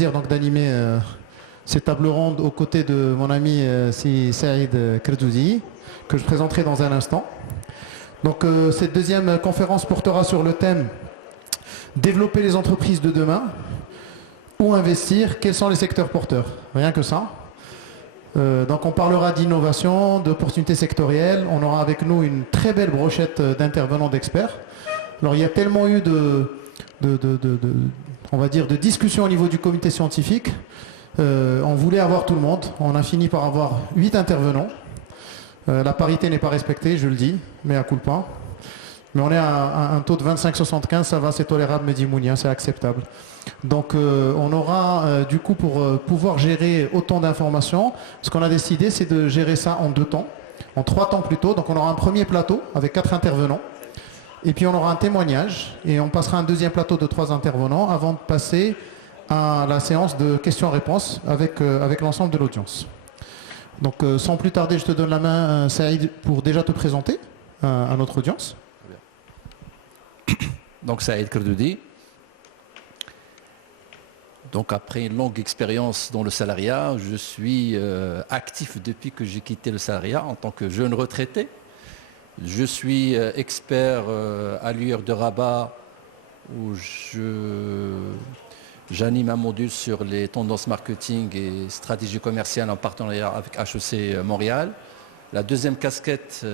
plaisir donc d'animer cette table ronde aux côtés de mon ami Saïd Kerdouzi, que je présenterai dans un instant. Donc cette deuxième conférence portera sur le thème développer les entreprises de demain ou investir, quels sont les secteurs porteurs? Rien que ça. Donc on parlera d'innovation, d'opportunités sectorielles. On aura avec nous une très belle brochette d'intervenants, d'experts. Alors il y a tellement eu on va dire, de discussions au niveau du comité scientifique. On voulait avoir tout le monde. On a fini par avoir 8 intervenants. La parité n'est pas respectée, je le dis, mais à culpa. Mais on est à un taux de 25-75, ça va, c'est tolérable, me dit Mounia, c'est acceptable. Donc on aura, du coup, pour pouvoir gérer autant d'informations, ce qu'on a décidé, c'est de gérer ça en 2 temps, en 3 temps plutôt. Donc on aura un premier plateau avec 4 intervenants. Et puis on aura un témoignage et on passera un deuxième plateau de 3 intervenants avant de passer à la séance de questions-réponses avec l'ensemble de l'audience. Donc sans plus tarder, je te donne la main, Saïd, pour déjà te présenter à notre audience. Donc Saïd Kerdouzi. Donc après une longue expérience dans le salariat, je suis actif depuis que j'ai quitté le salariat en tant que jeune retraité. Je suis expert à l'UR de Rabat où j'anime un module sur les tendances marketing et stratégie commerciale en partenariat avec HEC Montréal. La deuxième casquette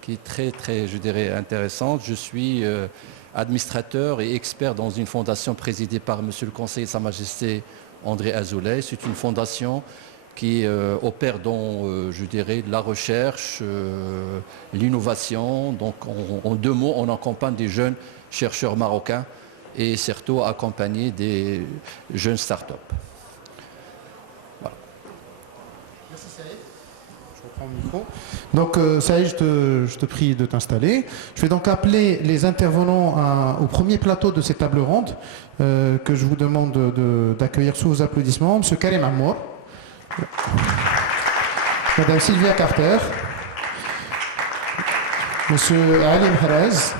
qui est très, je dirais, intéressante, je suis administrateur et expert dans une fondation présidée par Monsieur le Conseiller de Sa Majesté André Azoulay. C'est une fondation qui opère dans, je dirais, la recherche, l'innovation. Donc, en 2 mots, on accompagne des jeunes chercheurs marocains et surtout accompagner des jeunes start-up. Voilà. Merci Saïd. Je reprends le micro. Donc Saïd, je te prie de t'installer. Je vais donc appeler les intervenants au premier plateau de cette table ronde que je vous demande d'accueillir sous vos applaudissements. Monsieur Karim Amour. Madame Sylvia Carter, Monsieur Ali Mahrez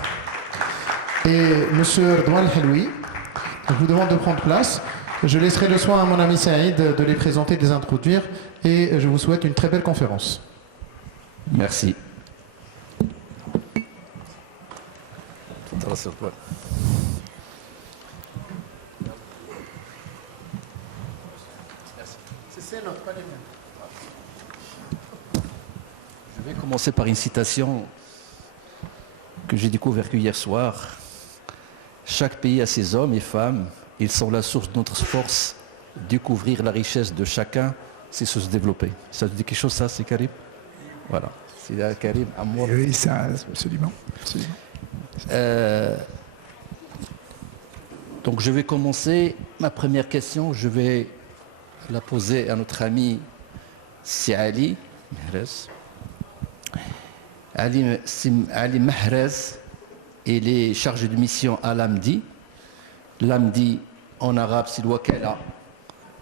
et Monsieur Erdouan Heloui. Je vous demande de prendre place. Je laisserai le soin à mon ami Saïd de les présenter, de les introduire et je vous souhaite une très belle conférence. Merci. Je vais commencer par une citation que j'ai découverte hier soir. Chaque pays a ses hommes et femmes. Ils sont la source de notre force. Découvrir la richesse de chacun, c'est se développer. Ça te dit quelque chose, ça, c'est Karim? Voilà. C'est Karim Amour. Oui, ça, absolument. Donc je vais commencer. Ma première question, je vais la poser à notre ami Si Ali Mahrez. Ali Mahrez, il est chargé de mission à l'AMDI. L'AMDI, en arabe, c'est le Wakala.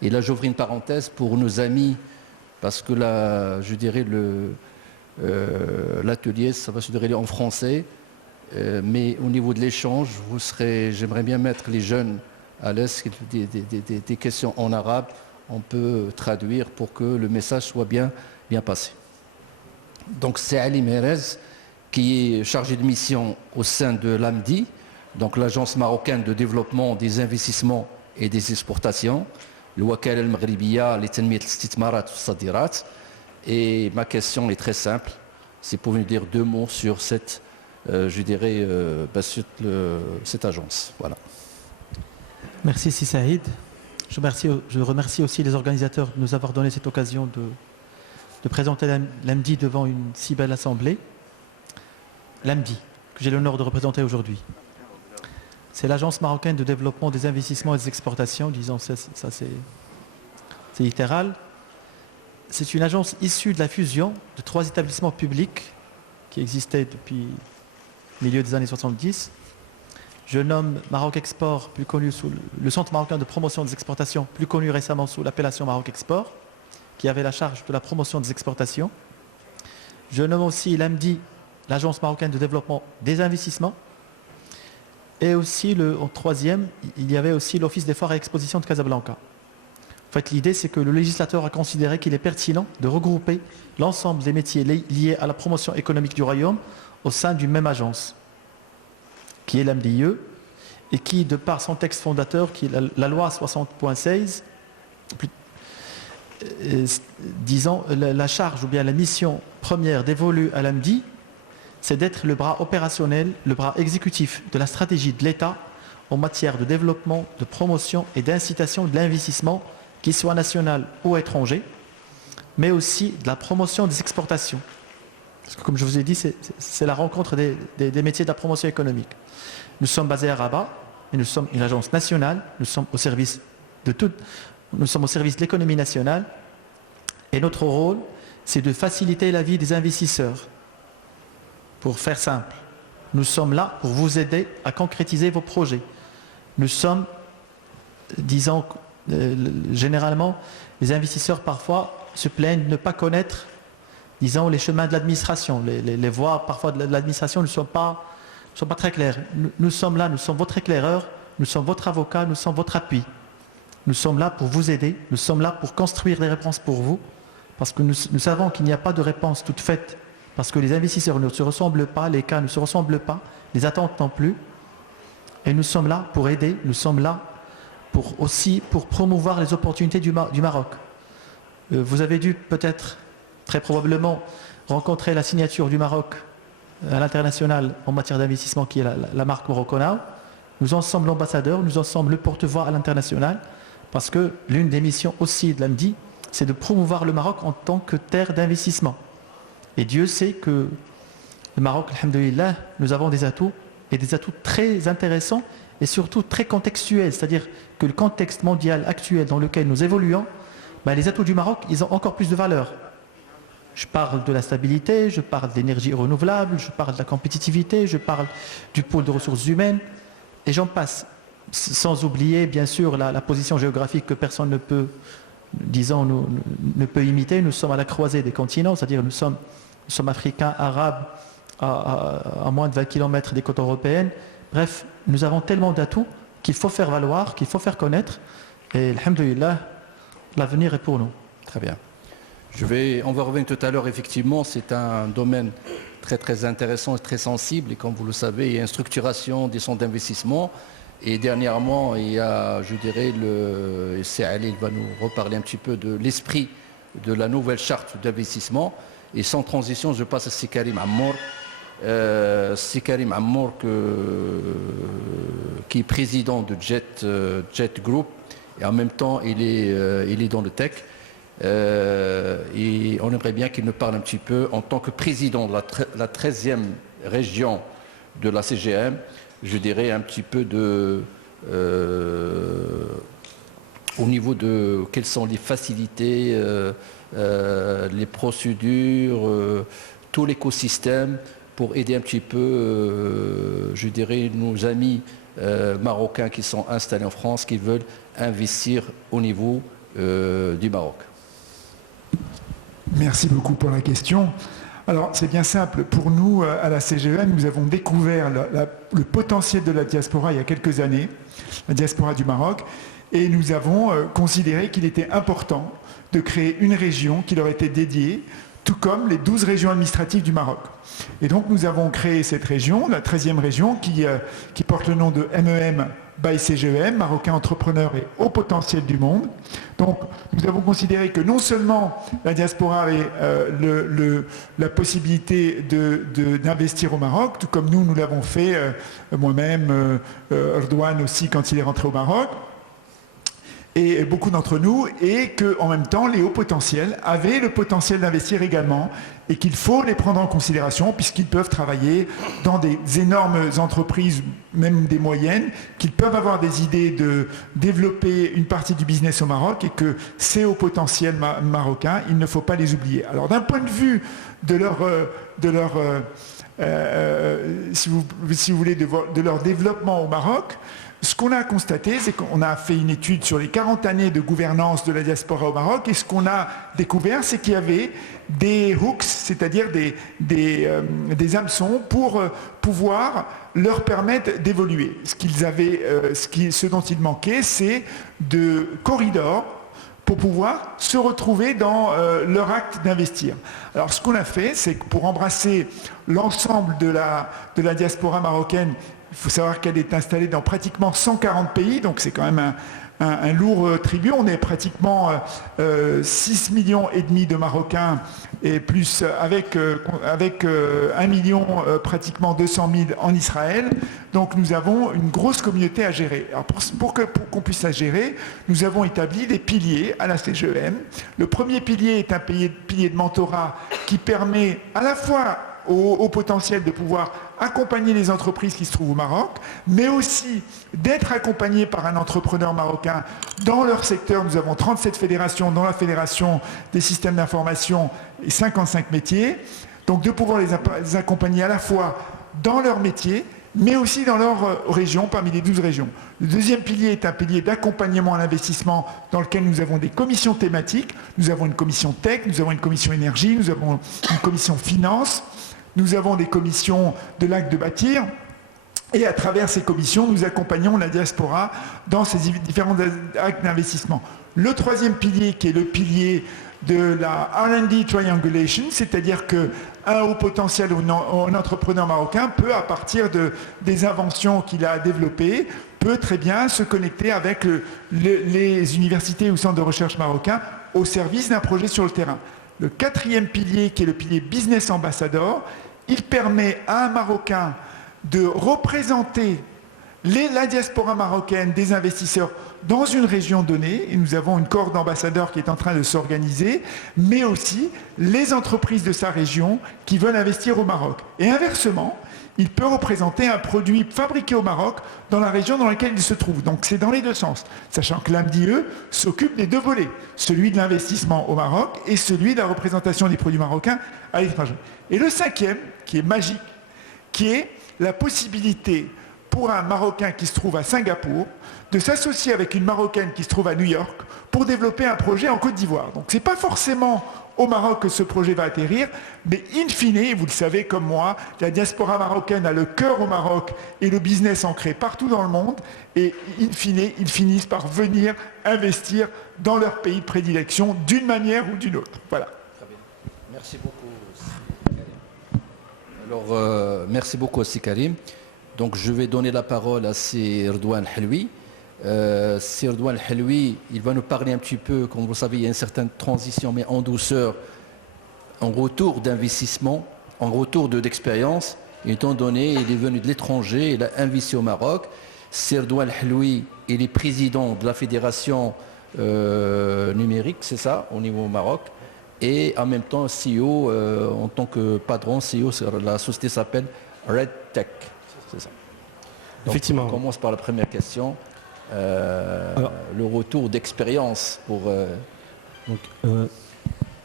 Et là, j'ouvre une parenthèse pour nos amis, parce que là, je dirais, l'atelier, ça va se dérouler en français. Mais au niveau de l'échange, j'aimerais bien mettre les jeunes à l'aise, des questions en arabe. On peut traduire pour que le message soit bien passé. Donc c'est Ali Mahrez qui est chargé de mission au sein de l'AMDI, donc l'Agence marocaine de développement des investissements et des exportations, le Wakala al-Maghribiya li tanmiyat al-istithmarat wa as-sadirat. Et ma question est très simple, c'est pour nous dire 2 mots sur cette, je dirais, cette agence. Voilà. Merci Saïd. Je remercie aussi les organisateurs de nous avoir donné cette occasion de présenter l'AMDI devant une si belle assemblée. L'AMDI, que j'ai l'honneur de représenter aujourd'hui. C'est l'Agence marocaine de développement des investissements et des exportations, disons ça c'est littéral. C'est une agence issue de la fusion de 3 établissements publics qui existaient depuis le milieu des années 70. Je nomme Maroc Export, plus connu sous le Centre marocain de promotion des exportations, plus connu récemment sous l'appellation Maroc Export, qui avait la charge de la promotion des exportations. Je nomme aussi l'AMDI, l'Agence marocaine de développement des investissements. Et aussi, en troisième, il y avait aussi l'Office des foires et expositions de Casablanca. En fait, l'idée, c'est que le législateur a considéré qu'il est pertinent de regrouper l'ensemble des métiers liés à la promotion économique du royaume au sein d'une même agence, qui est l'AMDIE, et qui, de par son texte fondateur, qui est la loi 60.16, disons, la charge ou bien la mission première dévolue à l'AMDI, c'est d'être le bras opérationnel, le bras exécutif de la stratégie de l'État en matière de développement, de promotion et d'incitation de l'investissement, qu'il soit national ou étranger, mais aussi de la promotion des exportations. Parce que comme je vous ai dit, c'est la rencontre des métiers de la promotion économique. Nous sommes basés à Rabat, et nous sommes une agence nationale, nous sommes au service de l'économie nationale, et notre rôle, c'est de faciliter la vie des investisseurs. Pour faire simple, nous sommes là pour vous aider à concrétiser vos projets. Nous sommes, disons, généralement, les investisseurs parfois se plaignent de ne pas connaître, disons, les chemins de l'administration. Les voies parfois de l'administration ne sont pas très claires. Nous sommes là, nous sommes votre éclaireur, nous sommes votre avocat, nous sommes votre appui. Nous sommes là pour vous aider, nous sommes là pour construire des réponses pour vous, parce que nous savons qu'il n'y a pas de réponse toute faite, parce que les investisseurs ne se ressemblent pas, les cas ne se ressemblent pas, les attentes non plus. Et nous sommes là pour aider, nous sommes là pour promouvoir les opportunités du Maroc. Vous avez dû peut-être, très probablement, rencontrer la signature du Maroc à l'international en matière d'investissement qui est la marque Morocco Now. Nous en sommes l'ambassadeur, nous en sommes le porte-voix à l'international, parce que l'une des missions aussi de l'AMDI, c'est de promouvoir le Maroc en tant que terre d'investissement. Et Dieu sait que le Maroc, alhamdoulilah, nous avons des atouts, et des atouts très intéressants, et surtout très contextuels, c'est-à-dire que le contexte mondial actuel dans lequel nous évoluons, les atouts du Maroc, ils ont encore plus de valeur. Je parle de la stabilité, je parle de l'énergie renouvelable, je parle de la compétitivité, je parle du pôle de ressources humaines, et j'en passe. Sans oublier, bien sûr, la position géographique que personne ne peut, disons, ne peut imiter. Nous sommes à la croisée des continents, c'est-à-dire nous sommes africains, arabes, à moins de 20 km des côtes européennes. Bref, nous avons tellement d'atouts qu'il faut faire valoir, qu'il faut faire connaître. Et, alhamdoulilah, l'avenir est pour nous. Très bien. On va revenir tout à l'heure, effectivement, c'est un domaine très très intéressant et très sensible. Et comme vous le savez, il y a une structuration des centres d'investissement. Et dernièrement, il y a, je dirais, c'est Ali, il va nous reparler un petit peu de l'esprit de la nouvelle charte d'investissement. Et sans transition, je passe à Sikarim Ammour. Sikarim Ammour, qui est président de Jet Group. Et en même temps, il est dans le tech. Et on aimerait bien qu'il nous parle un petit peu en tant que président de la 13e région de la CGM, je dirais un petit peu au niveau de quelles sont les facilités, les procédures, tout l'écosystème pour aider un petit peu, je dirais, nos amis marocains qui sont installés en France, qui veulent investir au niveau du Maroc. Merci beaucoup pour la question. Alors, c'est bien simple. Pour nous, à la CGM, nous avons découvert le potentiel de la diaspora il y a quelques années, la diaspora du Maroc, et nous avons considéré qu'il était important de créer une région qui leur était dédiée, tout comme les 12 régions administratives du Maroc. Et donc, nous avons créé cette région, la 13e région, qui porte le nom de MEM by CGEM, Marocains entrepreneurs et haut potentiel du monde. Donc, nous avons considéré que non seulement la diaspora avait la possibilité d'investir au Maroc, tout comme nous l'avons fait, moi-même, Erdogan aussi quand il est rentré au Maroc, et beaucoup d'entre nous, et qu'en même temps, les hauts potentiels avaient le potentiel d'investir également, et qu'il faut les prendre en considération, puisqu'ils peuvent travailler dans des énormes entreprises, même des moyennes, qu'ils peuvent avoir des idées de développer une partie du business au Maroc, et que ces hauts potentiels marocains, il ne faut pas les oublier. Alors d'un point de vue de leur développement au Maroc, Ce qu'on a constaté, c'est qu'on a fait une étude sur les 40 années de gouvernance de la diaspora au Maroc, et ce qu'on a découvert, c'est qu'il y avait des hooks, c'est-à-dire des hameçons pour pouvoir leur permettre d'évoluer. Ce dont il manquait, c'est de corridors pour pouvoir se retrouver dans leur acte d'investir. Alors ce qu'on a fait, c'est que pour embrasser l'ensemble de la diaspora marocaine, il faut savoir qu'elle est installée dans pratiquement 140 pays, donc c'est quand même un lourd tribut. On est pratiquement 6,5 millions de Marocains, et plus avec 1 million, pratiquement 200 000 en Israël. Donc nous avons une grosse communauté à gérer. Alors pour qu'on puisse la gérer, nous avons établi des piliers à la CGEM. Le premier pilier est un pilier de mentorat qui permet à la fois au potentiel de pouvoir accompagner les entreprises qui se trouvent au Maroc, mais aussi d'être accompagnés par un entrepreneur marocain dans leur secteur. Nous avons 37 fédérations dans la fédération des systèmes d'information et 55 métiers. Donc de pouvoir les accompagner à la fois dans leur métier, mais aussi dans leur région, parmi les 12 régions. Le deuxième pilier est un pilier d'accompagnement à l'investissement dans lequel nous avons des commissions thématiques. Nous avons une commission tech, nous avons une commission énergie, nous avons une commission finance. Nous avons des commissions de l'acte de bâtir, et à travers ces commissions, nous accompagnons la diaspora dans ces différents actes d'investissement. Le troisième pilier, qui est le pilier de la R&D triangulation, c'est-à-dire qu'un haut potentiel ou un entrepreneur marocain peut, à partir des inventions qu'il a développées, peut très bien se connecter avec les universités ou centres de recherche marocains au service d'un projet sur le terrain. Le quatrième pilier, qui est le pilier Business Ambassador, il permet à un Marocain de représenter la diaspora marocaine des investisseurs dans une région donnée, et nous avons une cohorte d'ambassadeurs qui est en train de s'organiser, mais aussi les entreprises de sa région qui veulent investir au Maroc. Et inversement, il peut représenter un produit fabriqué au Maroc dans la région dans laquelle il se trouve. Donc c'est dans les deux sens, sachant que l'AMDIE s'occupe des deux volets, celui de l'investissement au Maroc et celui de la représentation des produits marocains à l'étranger. Et le cinquième, qui est magique, qui est la possibilité pour un Marocain qui se trouve à Singapour de s'associer avec une Marocaine qui se trouve à New York pour développer un projet en Côte d'Ivoire. Donc ce n'est pas forcément au Maroc que ce projet va atterrir, mais in fine, vous le savez comme moi, la diaspora marocaine a le cœur au Maroc et le business ancré partout dans le monde, et in fine, ils finissent par venir investir dans leur pays de prédilection d'une manière ou d'une autre. Voilà. Très bien. Merci beaucoup. Alors, merci beaucoup aussi Karim. Donc je vais donner la parole à Redouane Helwi. Redouane Helwi, il va nous parler un petit peu, comme vous savez, il y a une certaine transition, mais en douceur, en retour d'investissement, en retour d'expérience, étant donné il est venu de l'étranger, il a investi au Maroc. Redouane Helwi, il est président de la fédération numérique, c'est ça, au niveau au Maroc, et en même temps CEO, en tant que patron, CEO, la société s'appelle RedTech, c'est ça. Donc, effectivement. On commence par la première question. Le retour d'expérience pour...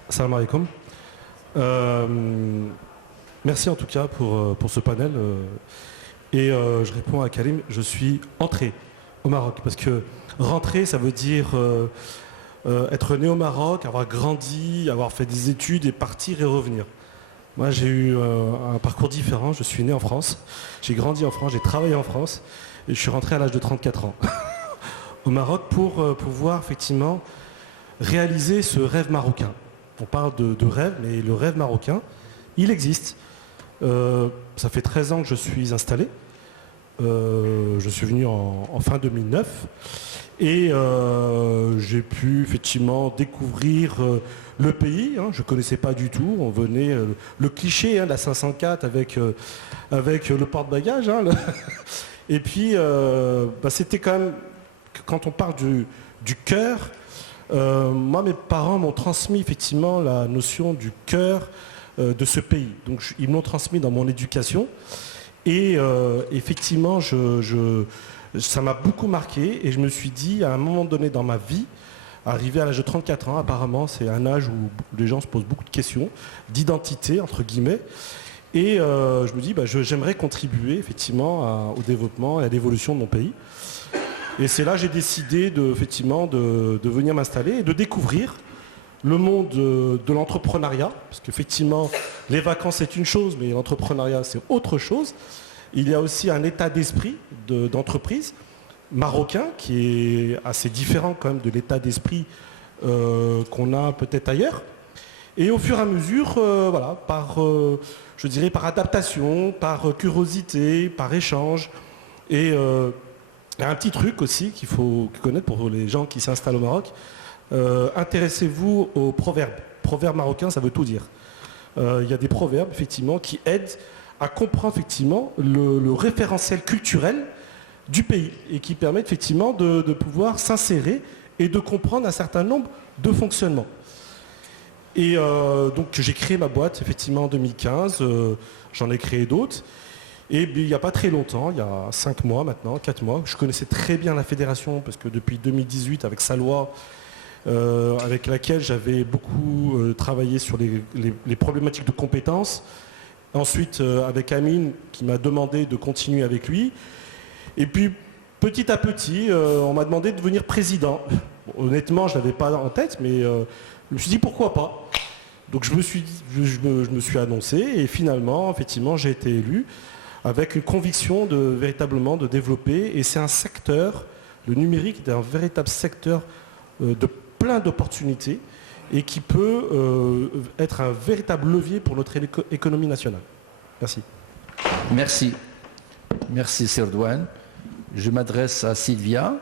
Salam alaikum. Merci en tout cas pour ce panel. Je réponds à Karim, je suis entré au Maroc. Parce que rentrer, ça veut dire être né au Maroc, avoir grandi, avoir fait des études et partir et revenir. Moi, j'ai eu un parcours différent. Je suis né en France, j'ai grandi en France, j'ai travaillé en France et je suis rentré à l'âge de 34 ans au Maroc pour pouvoir effectivement réaliser ce rêve marocain. On parle de rêve, mais le rêve marocain, il existe. Ça fait 13 ans que je suis installé. Je suis venu en fin 2009 et j'ai pu effectivement découvrir le pays. Je ne connaissais pas du tout. On venait, le cliché de la 504 avec le porte-bagages. Et puis, c'était quand même, quand on parle du cœur, moi, mes parents m'ont transmis effectivement la notion du cœur de ce pays. Donc, ils m'ont transmis dans mon éducation. Et effectivement, ça m'a beaucoup marqué. Et je me suis dit, à un moment donné dans ma vie, arrivé à l'âge de 34 ans, apparemment, c'est un âge où les gens se posent beaucoup de questions, d'identité, entre guillemets. Et je me dis, j'aimerais contribuer effectivement au développement et à l'évolution de mon pays. Et c'est là que j'ai décidé effectivement de venir m'installer et de découvrir le monde de l'entrepreneuriat, parce qu'effectivement, les vacances c'est une chose, mais l'entrepreneuriat c'est autre chose. Il y a aussi un état d'esprit d'entreprise marocain qui est assez différent quand même de l'état d'esprit qu'on a peut-être ailleurs. Et au fur et à mesure, je dirais par adaptation, par curiosité, par échange. Et il y a un petit truc aussi qu'il faut connaître pour les gens qui s'installent au Maroc. Intéressez-vous aux proverbes. Proverbes marocains, ça veut tout dire. Il y a des proverbes, effectivement, qui aident à comprendre, effectivement, le référentiel culturel du pays et qui permettent, effectivement, de pouvoir s'insérer et de comprendre un certain nombre de fonctionnements. Et donc, j'ai créé ma boîte, effectivement, en 2015. J'en ai créé d'autres. Et il n'y a pas très longtemps, il y a 5 mois maintenant, 4 mois, je connaissais très bien la fédération parce que depuis 2018, avec sa loi, avec laquelle j'avais beaucoup travaillé sur les problématiques de compétences. Ensuite, avec Amine, qui m'a demandé de continuer avec lui. Et puis, petit à petit, on m'a demandé de devenir président. Bon, honnêtement, je ne l'avais pas en tête, mais je me suis dit pourquoi pas. Donc, je me suis annoncé et finalement, effectivement, j'ai été élu avec une conviction véritablement de développer. Et c'est un secteur, le numérique est un véritable secteur de plein d'opportunités et qui peut être un véritable levier pour notre économie nationale. Merci. Merci. Merci Serdouane. Je m'adresse à Sylvia.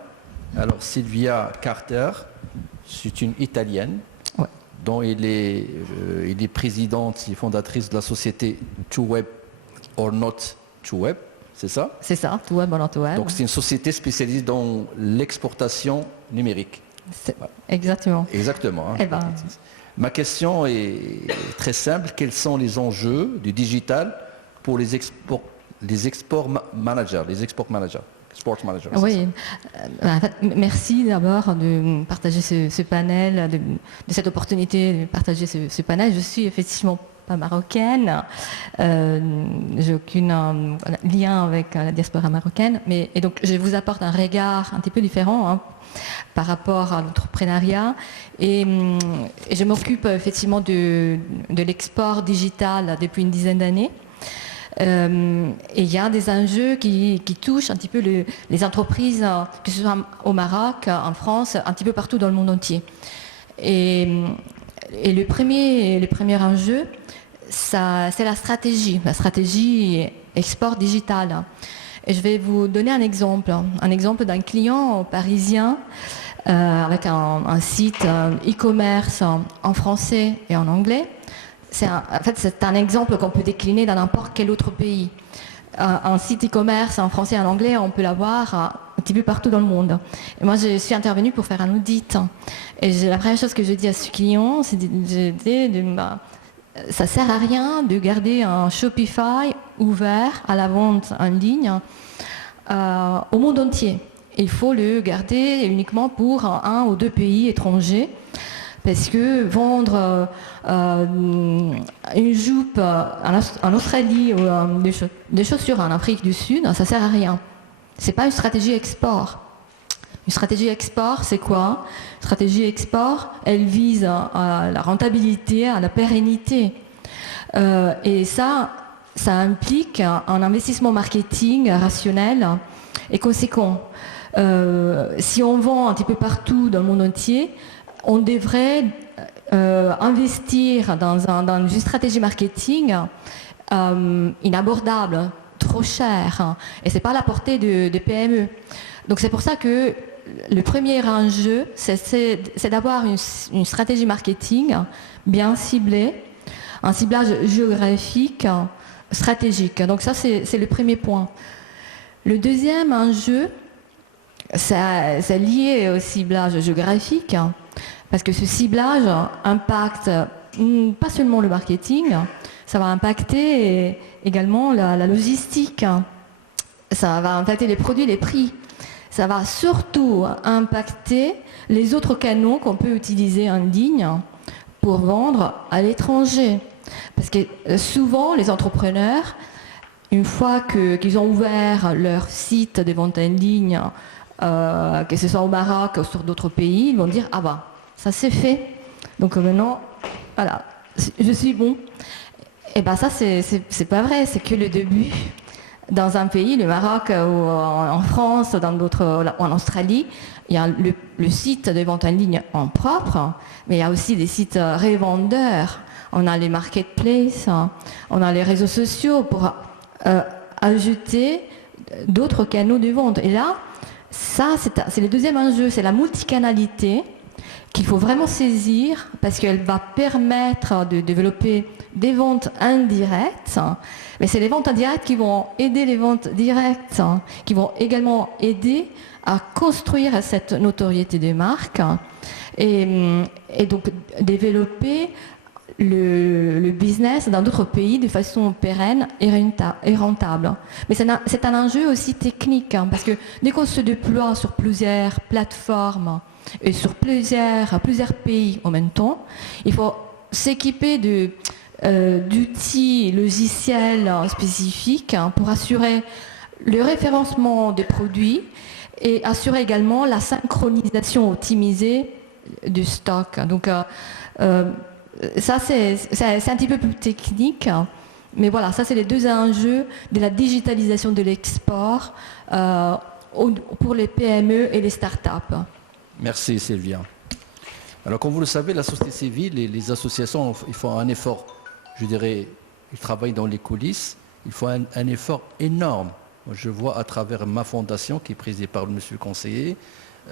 Alors Sylvia Carter, c'est une Italienne dont il est présidente et fondatrice de la société To Web or Not To Web, c'est ça? C'est ça, To Web or Not To Web. Donc c'est une société spécialisée dans l'exportation numérique. Exactement. Exactement. Hein. Ma question est très simple. Quels sont les enjeux du digital pour les export managers, Sport managers? Oui. En fait, merci d'abord de partager ce panel, de cette opportunité de partager ce panel. Je suis effectivement pas marocaine. J'ai aucun lien avec la diaspora marocaine. Et donc, je vous apporte un regard un petit peu différent par rapport à l'entrepreneuriat. Et je m'occupe effectivement de l'export digital depuis une dizaine d'années. Et il y a des enjeux qui touchent un petit peu les entreprises, que ce soit au Maroc, en France, un petit peu partout dans le monde entier. Et le premier enjeu, c'est la stratégie export digital. Et je vais vous donner un exemple d'un client parisien avec un site e-commerce en français et en anglais. C'est un exemple qu'on peut décliner dans n'importe quel autre pays. Un site e-commerce en français et en anglais, on peut l'avoir un petit peu partout dans le monde. Et moi, je suis intervenue pour faire un audit. Et la première chose que je dis à ce client, c'est ça ne sert à rien de garder un Shopify ouvert à la vente en ligne au monde entier. Il faut le garder uniquement pour 1 ou 2 pays étrangers. Parce que vendre une jupe en Australie ou des chaussures en Afrique du Sud, ça ne sert à rien. Ce n'est pas une stratégie export. Une stratégie export, c'est quoi? Une stratégie export, elle vise à la rentabilité, à la pérennité. Et ça implique un investissement marketing rationnel et conséquent. Si on vend un petit peu partout dans le monde entier, on devrait investir dans une stratégie marketing inabordable, trop chère, et c'est pas à la portée de PME. Donc c'est pour ça que le premier enjeu, c'est d'avoir une stratégie marketing bien ciblée, un ciblage géographique stratégique. Donc ça c'est le premier point. Le deuxième enjeu, c'est lié au ciblage géographique. Parce que ce ciblage impacte pas seulement le marketing, ça va impacter également la logistique, ça va impacter les produits, les prix. Ça va surtout impacter les autres canaux qu'on peut utiliser en ligne pour vendre à l'étranger. Parce que souvent, les entrepreneurs, une fois qu'ils ont ouvert leur site de vente en ligne que ce soit au Maroc ou sur d'autres pays, ils vont dire ah bah ça c'est fait. Donc maintenant, voilà, je suis bon. Et ben ça c'est pas vrai, c'est que le début. Dans un pays, le Maroc ou en France, dans d'autres, en Australie, il y a le site de vente en ligne en propre, mais il y a aussi des sites revendeurs. On a les marketplaces, on a les réseaux sociaux pour ajouter d'autres canaux de vente. Et là, ça, c'est le deuxième enjeu, c'est la multicanalité qu'il faut vraiment saisir parce qu'elle va permettre de développer des ventes indirectes. Mais c'est les ventes indirectes qui vont aider les ventes directes, qui vont également aider à construire cette notoriété des marques et donc développer le business dans d'autres pays de façon pérenne et rentable. Mais c'est un enjeu aussi technique, parce que dès qu'on se déploie sur plusieurs plateformes et sur plusieurs pays en même temps, il faut s'équiper d'outils logiciels spécifiques pour assurer le référencement des produits et assurer également la synchronisation optimisée du stock. Donc ça c'est un petit peu plus technique, mais voilà, ça c'est les deux enjeux de la digitalisation de l'export pour les PME et les startups. Merci Sylvia. Alors comme vous le savez, la société civile et les associations, ils font un effort, je dirais, ils travaillent dans les coulisses, il faut un effort énorme. Moi, je vois à travers ma fondation qui est présidée par le monsieur le conseiller,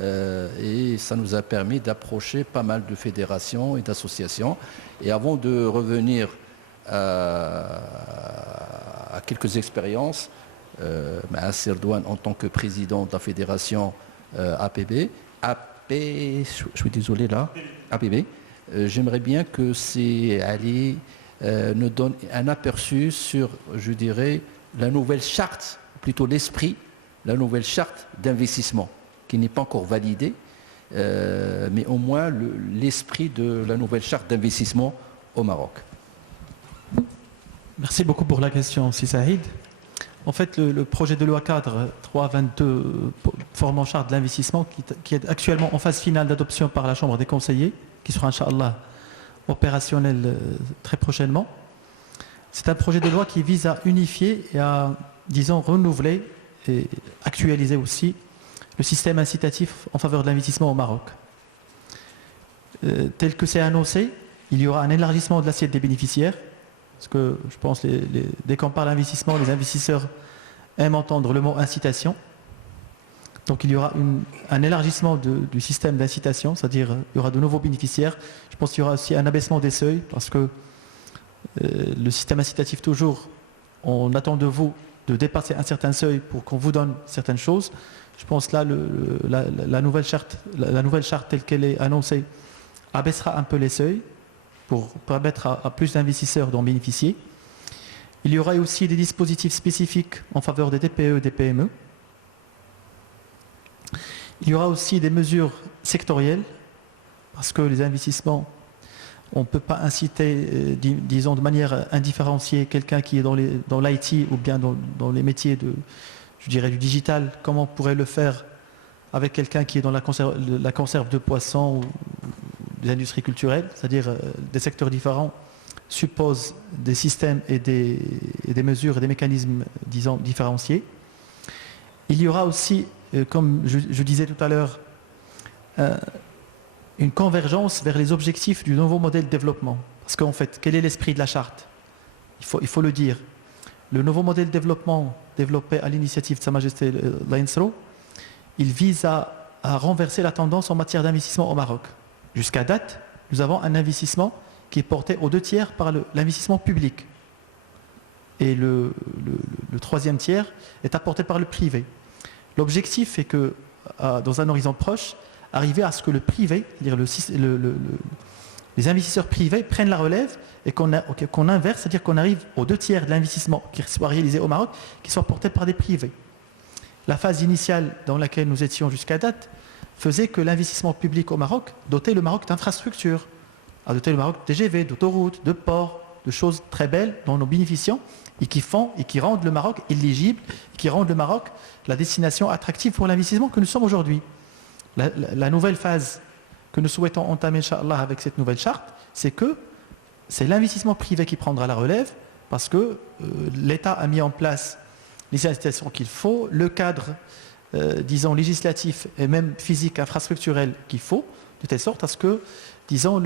et ça nous a permis d'approcher pas mal de fédérations et d'associations. Et avant de revenir à quelques expériences, à Serdouane en tant que président de la fédération APB, je suis désolé là, APB, j'aimerais bien que c'est Ali nous donne un aperçu sur, je dirais, la nouvelle charte, plutôt l'esprit, la nouvelle charte d'investissement, qui n'est pas encore validée, mais au moins l'esprit de la nouvelle charte d'investissement au Maroc. Merci beaucoup pour la question, Saïd. En fait, le projet de loi cadre 322 formant charte de l'investissement qui est actuellement en phase finale d'adoption par la Chambre des conseillers, qui sera, Inch'Allah, opérationnel très prochainement. C'est un projet de loi qui vise à unifier et à, disons, renouveler et actualiser aussi le système incitatif en faveur de l'investissement au Maroc. Tel que c'est annoncé, il y aura un élargissement de l'assiette des bénéficiaires, parce que je pense dès qu'on parle d'investissement, les investisseurs aiment entendre le mot incitation. Donc il y aura un élargissement du système d'incitation, c'est-à-dire il y aura de nouveaux bénéficiaires. Je pense qu'il y aura aussi un abaissement des seuils, parce que le système incitatif, toujours, on attend de vous de dépasser un certain seuil pour qu'on vous donne certaines choses. Je pense là, la nouvelle charte telle qu'elle est annoncée abaissera un peu les seuils pour permettre à plus d'investisseurs d'en bénéficier. Il y aura aussi des dispositifs spécifiques en faveur des TPE et des PME. Il y aura aussi des mesures sectorielles, parce que les investissements, on ne peut pas inciter, disons, de manière indifférenciée quelqu'un qui est dans l'IT ou bien dans les métiers je dirais, du digital, comme on pourrait le faire avec quelqu'un qui est dans la conserve de poissons ou des industries culturelles, c'est-à-dire des secteurs différents, supposent des systèmes et des mesures et des mécanismes, disons, différenciés. Il y aura aussi, comme je disais tout à l'heure, une convergence vers les objectifs du nouveau modèle de développement. Parce qu'en fait, quel est l'esprit de la charte ? Il faut le dire. Le nouveau modèle de développement développé à l'initiative de Sa Majesté l'AINSRO, il vise à renverser la tendance en matière d'investissement au Maroc. Jusqu'à date, nous avons un investissement qui est porté aux 2/3 par l'investissement public. Et le troisième tiers est apporté par le privé. L'objectif est que, dans un horizon proche, arriver à ce que le privé, c'est-à-dire les investisseurs privés prennent la relève et qu'on inverse, c'est-à-dire qu'on arrive aux 2/3 de l'investissement qui soit réalisé au Maroc, qui soit porté par des privés. La phase initiale dans laquelle nous étions jusqu'à date faisait que l'investissement public au Maroc dotait le Maroc d'infrastructures, a doté le Maroc de TGV, d'autoroutes, de ports, de choses très belles dont nous bénéficions et qui rendent le Maroc éligible, qui rendent le Maroc la destination attractive pour l'investissement que nous sommes aujourd'hui. La nouvelle phase que nous souhaitons entamer, Inch'Allah, avec cette nouvelle charte, c'est que c'est l'investissement privé qui prendra la relève parce que l'État a mis en place les incitations qu'il faut, le cadre, disons, législatif et même physique, infrastructurel qu'il faut, de telle sorte à ce que, disons,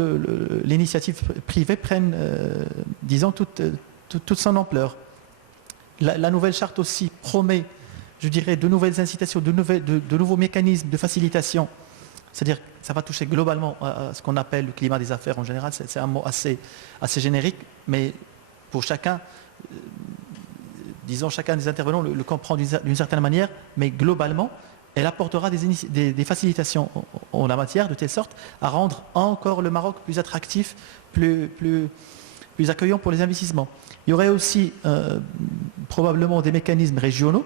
l'initiative privée prenne, disons, toute son ampleur. La nouvelle charte aussi promet, je dirais, de nouvelles incitations, de nouveaux mécanismes de facilitation. C'est-à-dire que ça va toucher globalement à ce qu'on appelle le climat des affaires en général. C'est un mot assez générique, mais pour chacun, disons, chacun des intervenants le comprend d'une certaine manière, mais globalement, elle apportera des facilitations en la matière, de telle sorte à rendre encore le Maroc plus attractif, plus accueillant pour les investissements. Il y aurait aussi probablement des mécanismes régionaux,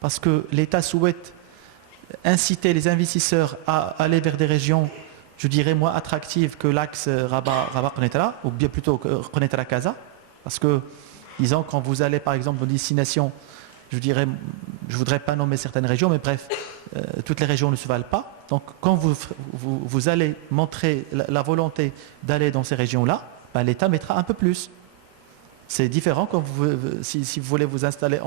parce que l'État souhaite inciter les investisseurs à aller vers des régions, je dirais, moins attractives que l'axe Rabat-Konetra, ou bien plutôt que Konetra-Casa, parce que, disons, quand vous allez par exemple aux destinations, je dirais, je ne voudrais pas nommer certaines régions, mais bref, toutes les régions ne se valent pas. Donc quand vous allez montrer la volonté d'aller dans ces régions-là, ben, l'État mettra un peu plus. C'est différent quand si vous voulez vous installer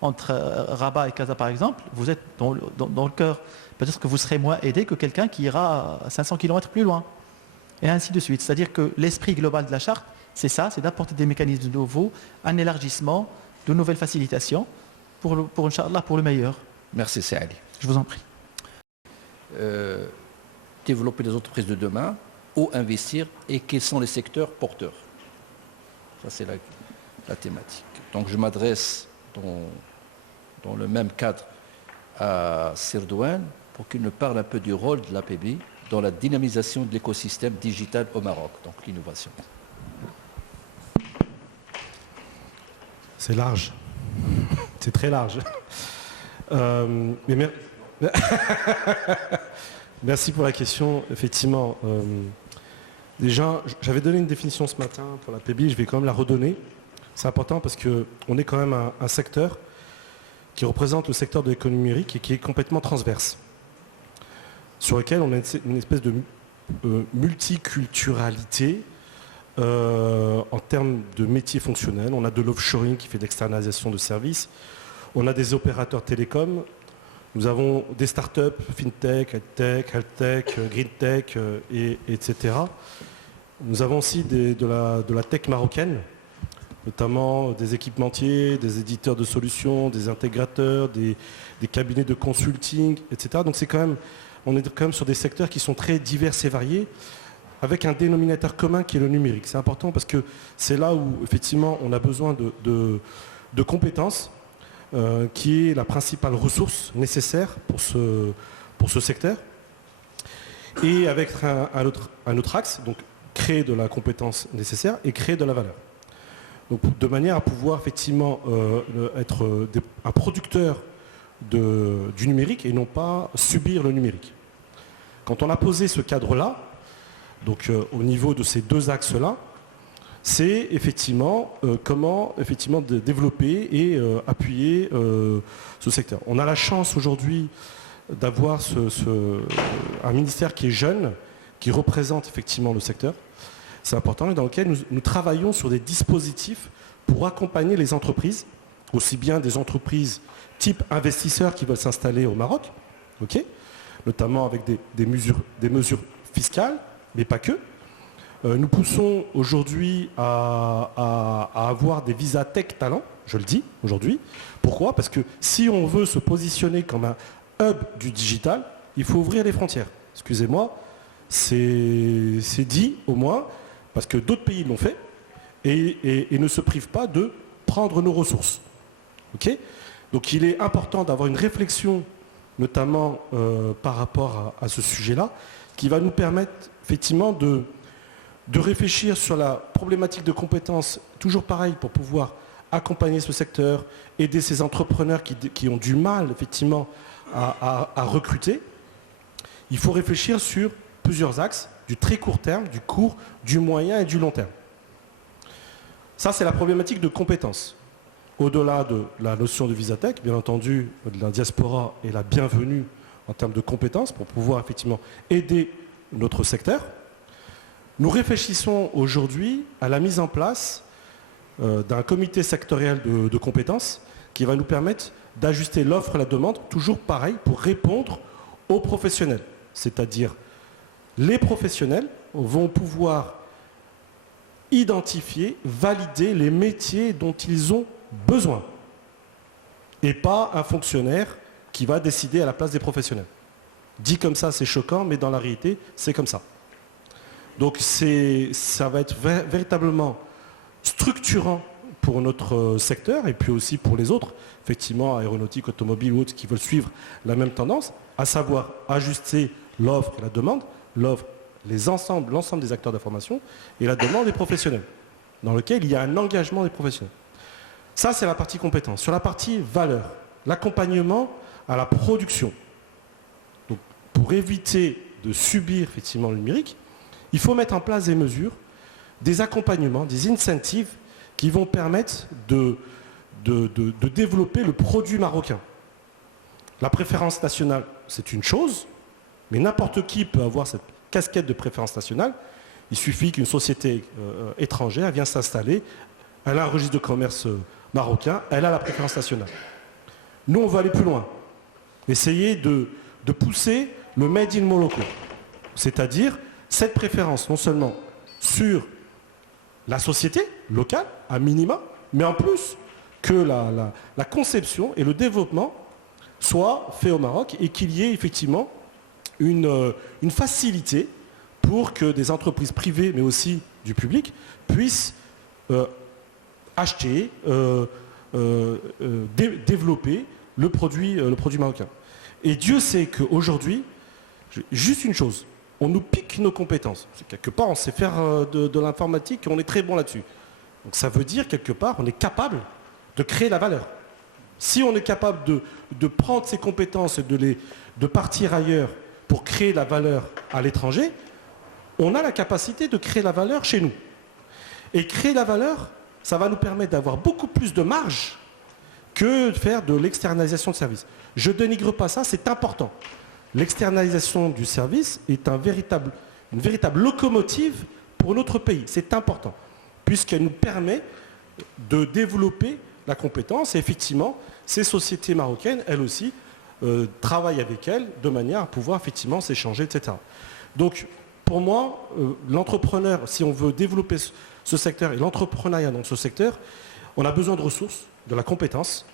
entre Rabat et Casa par exemple, vous êtes dans le cœur. Peut-être que vous serez moins aidé que quelqu'un qui ira à 500 km plus loin. Et ainsi de suite. C'est-à-dire que l'esprit global de la charte, c'est ça, c'est d'apporter des mécanismes nouveaux, un élargissement, de nouvelles facilitations pour Inch'Allah, pour le meilleur. Merci Saadi. Je vous en prie. Développer les entreprises de demain, où investir et quels sont les secteurs porteurs. Ça, c'est la thématique. Donc, je m'adresse dans le même cadre à Sirdouane pour qu'il nous parle un peu du rôle de l'APB dans la dynamisation de l'écosystème digital au Maroc, donc l'innovation. C'est large. C'est très large. Merci pour la question. Effectivement, déjà, j'avais donné une définition ce matin pour la PBI, je vais quand même la redonner. C'est important parce qu'on est quand même un secteur qui représente le secteur de l'économie numérique et qui est complètement transverse, sur lequel on a une espèce de multiculturalité en termes de métiers fonctionnels. On a de l'offshoring qui fait de l'externalisation de services, on a des opérateurs télécoms, nous avons des startups, fintech, healthtech, greentech, etc. Nous avons aussi de la tech marocaine, notamment des équipementiers, des éditeurs de solutions, des intégrateurs, des cabinets de consulting, etc. Donc on est quand même sur des secteurs qui sont très divers et variés, avec un dénominateur commun qui est le numérique. C'est important parce que c'est là où effectivement on a besoin de compétences, qui est la principale ressource nécessaire pour ce secteur. Et avec un autre axe, donc créer de la compétence nécessaire et créer de la valeur. Donc, de manière à pouvoir effectivement être un producteur du numérique et non pas subir le numérique. Quand on a posé ce cadre-là, donc au niveau de ces deux axes-là, c'est effectivement comment effectivement développer et appuyer ce secteur. On a la chance aujourd'hui d'avoir un ministère qui est jeune, qui représente effectivement le secteur. C'est important et dans lequel nous travaillons sur des dispositifs pour accompagner les entreprises, aussi bien des entreprises type investisseurs qui veulent s'installer au Maroc, notamment avec des mesures fiscales, mais pas que. Nous poussons aujourd'hui à avoir des visas tech talent, je le dis aujourd'hui. Pourquoi ? Parce que si on veut se positionner comme un hub du digital, il faut ouvrir les frontières. Excusez-moi, c'est dit au moins, parce que d'autres pays l'ont fait et ne se privent pas de prendre nos ressources. Donc il est important d'avoir une réflexion, notamment par rapport à ce sujet-là, qui va nous permettre effectivement de réfléchir sur la problématique de compétences, toujours pareil, pour pouvoir accompagner ce secteur, aider ces entrepreneurs qui ont du mal effectivement à recruter. Il faut réfléchir sur plusieurs axes, du très court terme, du court, du moyen et du long terme. Ça, c'est la problématique de compétences. Au-delà de la notion de Visatech, bien entendu, la diaspora est la bienvenue en termes de compétences pour pouvoir effectivement aider notre secteur. Nous réfléchissons aujourd'hui à la mise en place d'un comité sectoriel de compétences qui va nous permettre d'ajuster l'offre et la demande, toujours pareil, pour répondre aux professionnels. C'est-à-dire, les professionnels vont pouvoir identifier, valider les métiers dont ils ont besoin. Et pas un fonctionnaire qui va décider à la place des professionnels. Dit comme ça, c'est choquant, mais dans la réalité, c'est comme ça. Donc ça va être véritablement structurant pour notre secteur et puis aussi pour les autres, effectivement aéronautique, automobile ou autres qui veulent suivre la même tendance, à savoir ajuster l'offre et la demande, l'offre, l'ensemble des acteurs d'information et la demande des professionnels, dans lequel il y a un engagement des professionnels. Ça, c'est la partie compétence. Sur la partie valeur, l'accompagnement à la production. Donc, pour éviter de subir effectivement le numérique, il faut mettre en place des mesures, des accompagnements, des incentives qui vont permettre de développer le produit marocain. La préférence nationale, c'est une chose, mais n'importe qui peut avoir cette casquette de préférence nationale. Il suffit qu'une société étrangère vienne s'installer, elle a un registre de commerce marocain, elle a la préférence nationale. Nous, on veut aller plus loin. Essayer de pousser le Made in Morocco. C'est-à-dire cette préférence non seulement sur la société locale, à minima, mais en plus que la conception et le développement soient faits au Maroc et qu'il y ait effectivement une facilité pour que des entreprises privées, mais aussi du public, puissent acheter, développer le produit marocain. Et Dieu sait qu'aujourd'hui, juste une chose, on nous pique nos compétences. Quelque part, on sait faire de l'informatique et on est très bon là-dessus. Donc ça veut dire, quelque part, on est capable de créer la valeur. Si on est capable de prendre ces compétences et de partir ailleurs pour créer la valeur à l'étranger, on a la capacité de créer la valeur chez nous. Et créer la valeur, ça va nous permettre d'avoir beaucoup plus de marge que de faire de l'externalisation de services. Je ne dénigre pas ça, c'est important. L'externalisation du service est une véritable locomotive pour notre pays. C'est important, puisqu'elle nous permet de développer la compétence. Et effectivement, ces sociétés marocaines, elles aussi, travaillent avec elles de manière à pouvoir effectivement s'échanger, etc. Donc, pour moi, l'entrepreneur, si on veut développer ce secteur et l'entrepreneuriat dans ce secteur, on a besoin de ressources, de la compétence,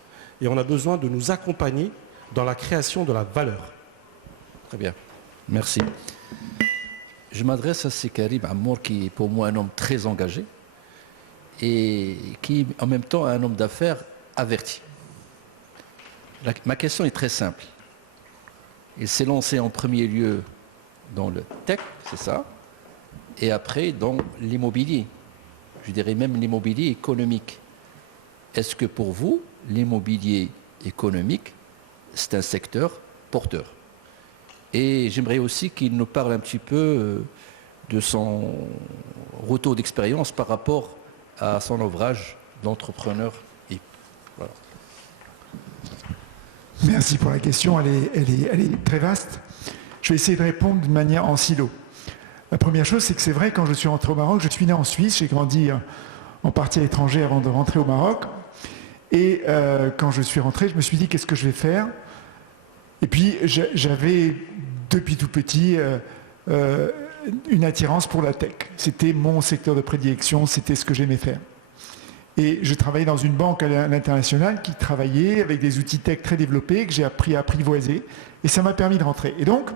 et on a besoin de nous accompagner dans la création de la valeur. Très bien, merci. Je m'adresse à Karim Amour, qui est pour moi un homme très engagé et qui en même temps un homme d'affaires averti. Ma question est très simple. Il s'est lancé en premier lieu dans le tech, c'est ça, et après dans l'immobilier. Je dirais même l'immobilier économique. Est-ce que pour vous, l'immobilier économique, c'est un secteur porteur? Et j'aimerais aussi qu'il nous parle un petit peu de son retour d'expérience par rapport à son ouvrage d'entrepreneur. Et voilà. Merci pour la question, elle est très vaste. Je vais essayer de répondre d'une manière en silo. La première chose, c'est que c'est vrai, quand je suis rentré au Maroc, je suis né en Suisse, j'ai grandi en partie à l'étranger avant de rentrer au Maroc. Et quand je suis rentré, je me suis dit, qu'est-ce que je vais faire? Et puis, j'avais, depuis tout petit, une attirance pour la tech. C'était mon secteur de prédilection, c'était ce que j'aimais faire. Et je travaillais dans une banque à l'international qui travaillait avec des outils tech très développés que j'ai appris à apprivoiser. Et ça m'a permis de rentrer. Et donc,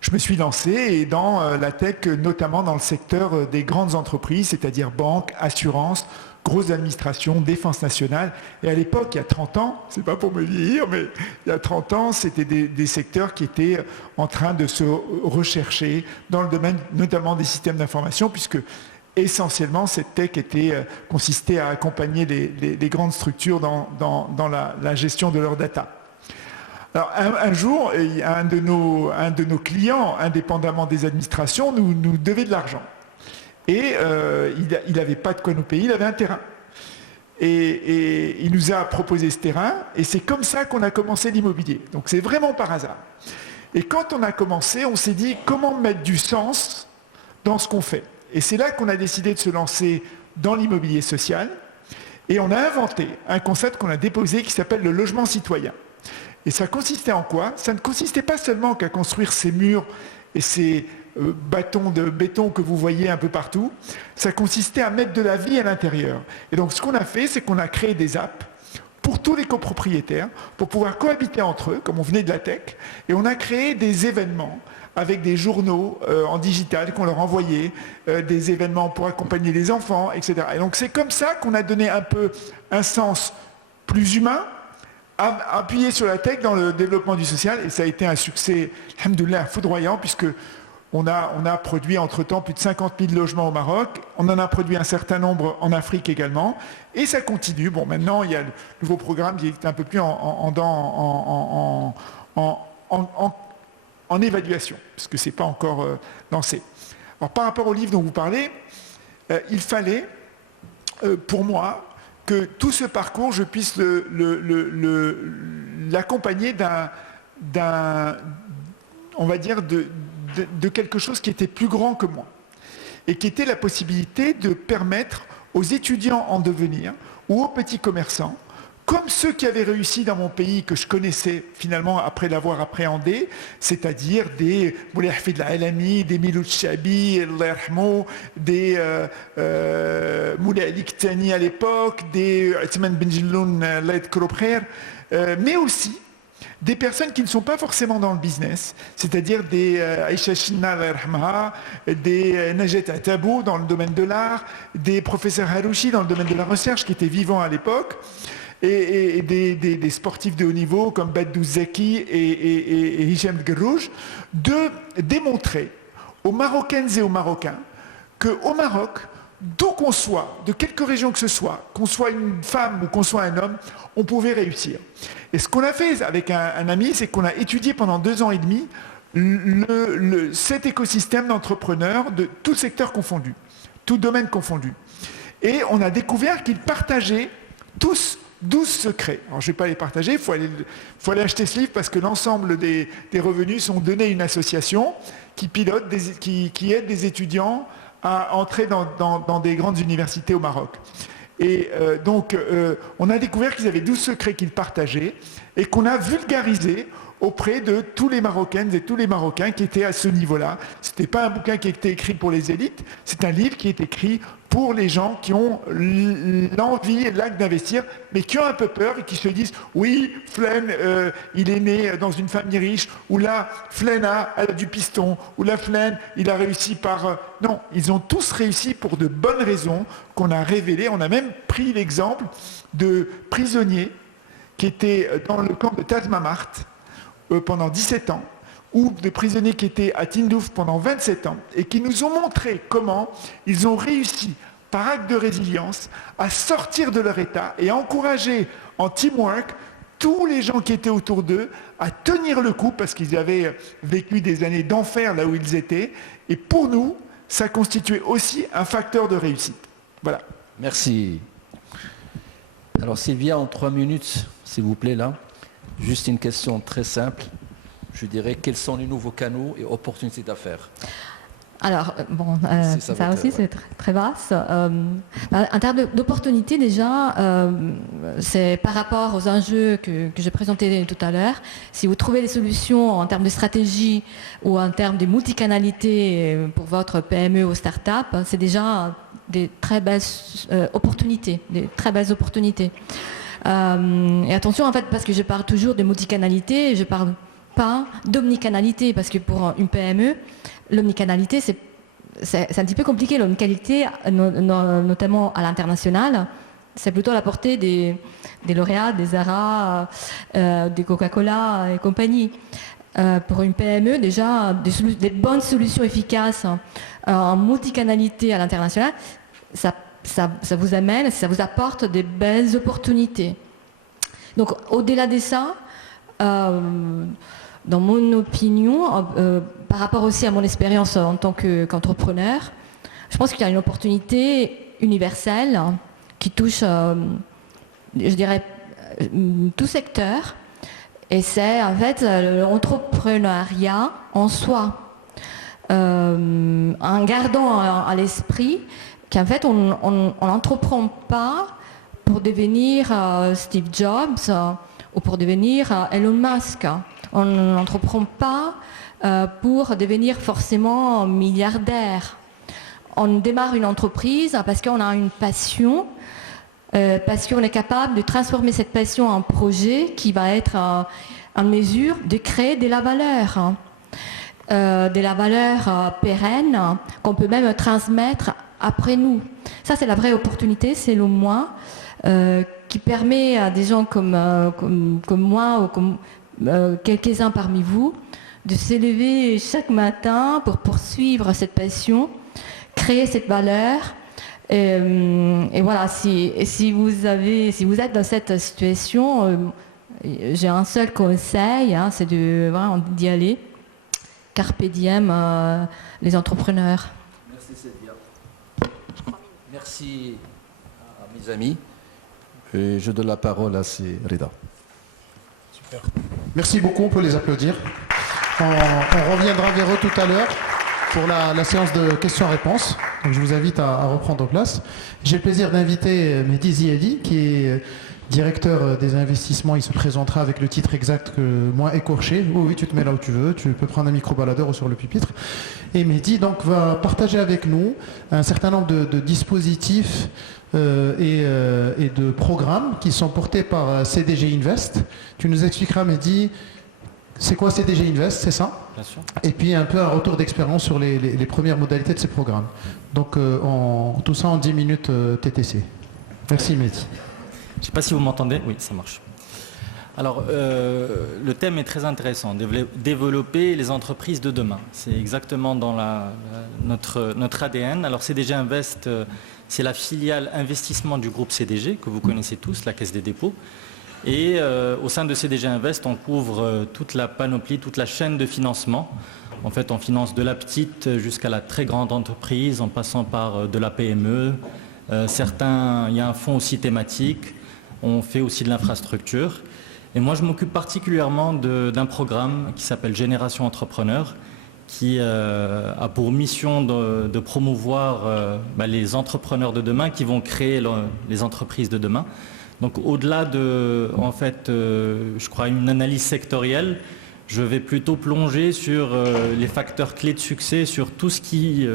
je me suis lancé dans la tech, notamment dans le secteur des grandes entreprises, c'est-à-dire banques, assurances, grosses administrations, défense nationale. Et à l'époque, il y a 30 ans, c'est pas pour me vieillir, mais il y a 30 ans, c'était des secteurs qui étaient en train de se rechercher dans le domaine notamment des systèmes d'information, puisque essentiellement, cette tech consistait à accompagner les grandes structures dans la gestion de leurs data. Alors, un jour, un de nos clients, indépendamment des administrations, nous devait de l'argent. Et il n'avait pas de quoi nous payer, il avait un terrain. Et il nous a proposé ce terrain, et c'est comme ça qu'on a commencé l'immobilier. Donc c'est vraiment par hasard. Et quand on a commencé, on s'est dit comment mettre du sens dans ce qu'on fait. Et c'est là qu'on a décidé de se lancer dans l'immobilier social. Et on a inventé un concept qu'on a déposé qui s'appelle le logement citoyen. Et ça consistait en quoi? Ça ne consistait pas seulement qu'à construire ces murs et ces bâtons de béton que vous voyez un peu partout. Ça consistait à mettre de la vie à l'intérieur. Et donc ce qu'on a fait, c'est qu'on a créé des apps pour tous les copropriétaires, pour pouvoir cohabiter entre eux, comme on venait de la tech. Et on a créé des événements avec des journaux en digital qu'on leur envoyait, des événements pour accompagner les enfants, etc. Et donc c'est comme ça qu'on a donné un peu un sens plus humain, appuyé sur la tech dans le développement du social. Et ça a été un succès, alhamdoulilah, foudroyant, puisque on a produit entre-temps plus de 50 000 logements au Maroc. On en a produit un certain nombre en Afrique également. Et ça continue. Bon, maintenant, il y a le nouveau programme qui est un peu plus en évaluation, parce que ce n'est pas encore lancé. Alors, par rapport au livre dont vous parlez, il fallait, pour moi, que tout ce parcours, je puisse l'accompagner on va dire, de quelque chose qui était plus grand que moi, et qui était la possibilité de permettre aux étudiants en devenir, ou aux petits commerçants, comme ceux qui avaient réussi dans mon pays, que je connaissais finalement après l'avoir appréhendé, c'est-à-dire des Moulay Hafid al-Alami, des Miloud Chabi, des Moulay Ali Ktani à l'époque, des Othman Benjiloun, mais aussi des personnes qui ne sont pas forcément dans le business, c'est-à-dire des Aïcha Shinna, des Najet Atabou dans le domaine de l'art, des professeurs Harouchi dans le domaine de la recherche qui étaient vivants à l'époque, et des sportifs de haut niveau comme Badou Zaki et Hicham Grouj, de démontrer aux Marocaines et aux Marocains qu'au Maroc, d'où qu'on soit, de quelque région que ce soit, qu'on soit une femme ou qu'on soit un homme, on pouvait réussir. Et ce qu'on a fait avec un ami, c'est qu'on a étudié pendant 2 ans et demi cet écosystème d'entrepreneurs de tout secteur confondu, tout domaine confondu. Et on a découvert qu'ils partageaient tous 12 secrets. Alors je ne vais pas les partager, il faut aller acheter ce livre parce que l'ensemble des revenus sont donnés à une association qui pilote, qui aide des étudiants à entrer dans des grandes universités au Maroc. Et donc, on a découvert qu'ils avaient 12 secrets qu'ils partageaient et qu'on a vulgarisé auprès de tous les Marocaines et tous les Marocains qui étaient à ce niveau-là. Ce n'était pas un bouquin qui était écrit pour les élites, c'est un livre qui est écrit pour les gens qui ont l'envie et l'acte d'investir, mais qui ont un peu peur et qui se disent « Oui, Flen, il est né dans une famille riche » ou là, Flen a du piston, ou là, Flen, il a réussi par... Non, ils ont tous réussi pour de bonnes raisons qu'on a révélées. On a même pris l'exemple de prisonniers qui étaient dans le camp de Tazmamart pendant 17 ans, ou de prisonniers qui étaient à Tindouf pendant 27 ans, et qui nous ont montré comment ils ont réussi, par acte de résilience, à sortir de leur état et à encourager en teamwork tous les gens qui étaient autour d'eux à tenir le coup, parce qu'ils avaient vécu des années d'enfer là où ils étaient, et pour nous, ça constituait aussi un facteur de réussite. Voilà. Merci. Alors Sylvia, en 3 minutes, s'il vous plaît, là. Juste une question très simple. Je dirais, quels sont les nouveaux canaux et opportunités d'affaires? Alors, bon, ça aussi c'est très vaste. En termes d'opportunités, déjà, c'est par rapport aux enjeux que j'ai présentés tout à l'heure. Si vous trouvez des solutions en termes de stratégie ou en termes de multicanalité pour votre PME ou start-up, c'est déjà des très belles opportunités, et attention, en fait, parce que je parle toujours de multicanalité, je parle pas d'omnicanalité, parce que pour une PME, l'omnicanalité, c'est un petit peu compliqué. L'omnicanalité, notamment à l'international, c'est plutôt à la portée des L'Oréal, des Zara, des Coca-Cola et compagnie. Pour une PME, déjà, des bonnes solutions efficaces en multicanalité à l'international, ça vous amène, ça vous apporte des belles opportunités. Donc, au-delà de ça, dans mon opinion, par rapport aussi à mon expérience en tant qu'entrepreneur, je je pense qu'il y a une opportunité universelle qui touche, je dirais, tout secteur. Et c'est en fait l'entrepreneuriat en soi. En gardant à l'esprit qu'en fait on n'entreprend pas pour devenir Steve Jobs ou pour devenir Elon Musk. On n'entreprend pas pour devenir forcément milliardaire. On démarre une entreprise parce qu'on a une passion, parce qu'on est capable de transformer cette passion en projet qui va être en mesure de créer de la valeur. De la valeur pérenne qu'on peut même transmettre après nous. Ça, c'est la vraie opportunité, selon moi, qui permet à des gens comme moi ou comme quelques-uns parmi vous de s'élever chaque matin pour poursuivre cette passion, créer cette valeur. Et voilà, si vous êtes dans cette situation, j'ai un seul conseil, c'est d'y aller. Carpe diem, les entrepreneurs. Merci Célia. Merci à mes amis. Et je donne la parole à Rida. Super. Merci beaucoup, on peut les applaudir. On reviendra vers eux tout à l'heure pour la séance de questions-réponses. Donc je vous invite à reprendre place. J'ai le plaisir d'inviter Mehdi Ziadi, qui est directeur des investissements. Il se présentera avec le titre exact que moi écorché. Oui, tu te mets là où tu veux, tu peux prendre un micro-baladeur ou sur le pupitre. Et Mehdi donc va partager avec nous un certain nombre de dispositifs et de programmes qui sont portés par CDG Invest. Tu nous expliqueras, Mehdi, c'est quoi CDG Invest, c'est ça? Bien sûr. Et puis un peu un retour d'expérience sur les premières modalités de ces programmes. Donc tout ça en 10 minutes TTC. Merci Mehdi. Je ne sais pas si vous m'entendez. Oui, ça marche. Alors, le thème est très intéressant. Développer les entreprises de demain. C'est exactement dans notre ADN. Alors, CDG Invest, c'est la filiale investissement du groupe CDG, que vous connaissez tous, la Caisse des dépôts. Et au sein de CDG Invest, on couvre toute la panoplie, toute la chaîne de financement. En fait, on finance de la petite jusqu'à la très grande entreprise, en passant par de la PME. Il y a un fonds aussi thématique. On fait aussi de l'infrastructure. Et moi, je m'occupe particulièrement d'un programme qui s'appelle Génération Entrepreneur, qui a pour mission de promouvoir les entrepreneurs de demain qui vont créer les entreprises de demain. Donc, au-delà de, je crois, une analyse sectorielle, je vais plutôt plonger sur les facteurs clés de succès, sur tout ce qui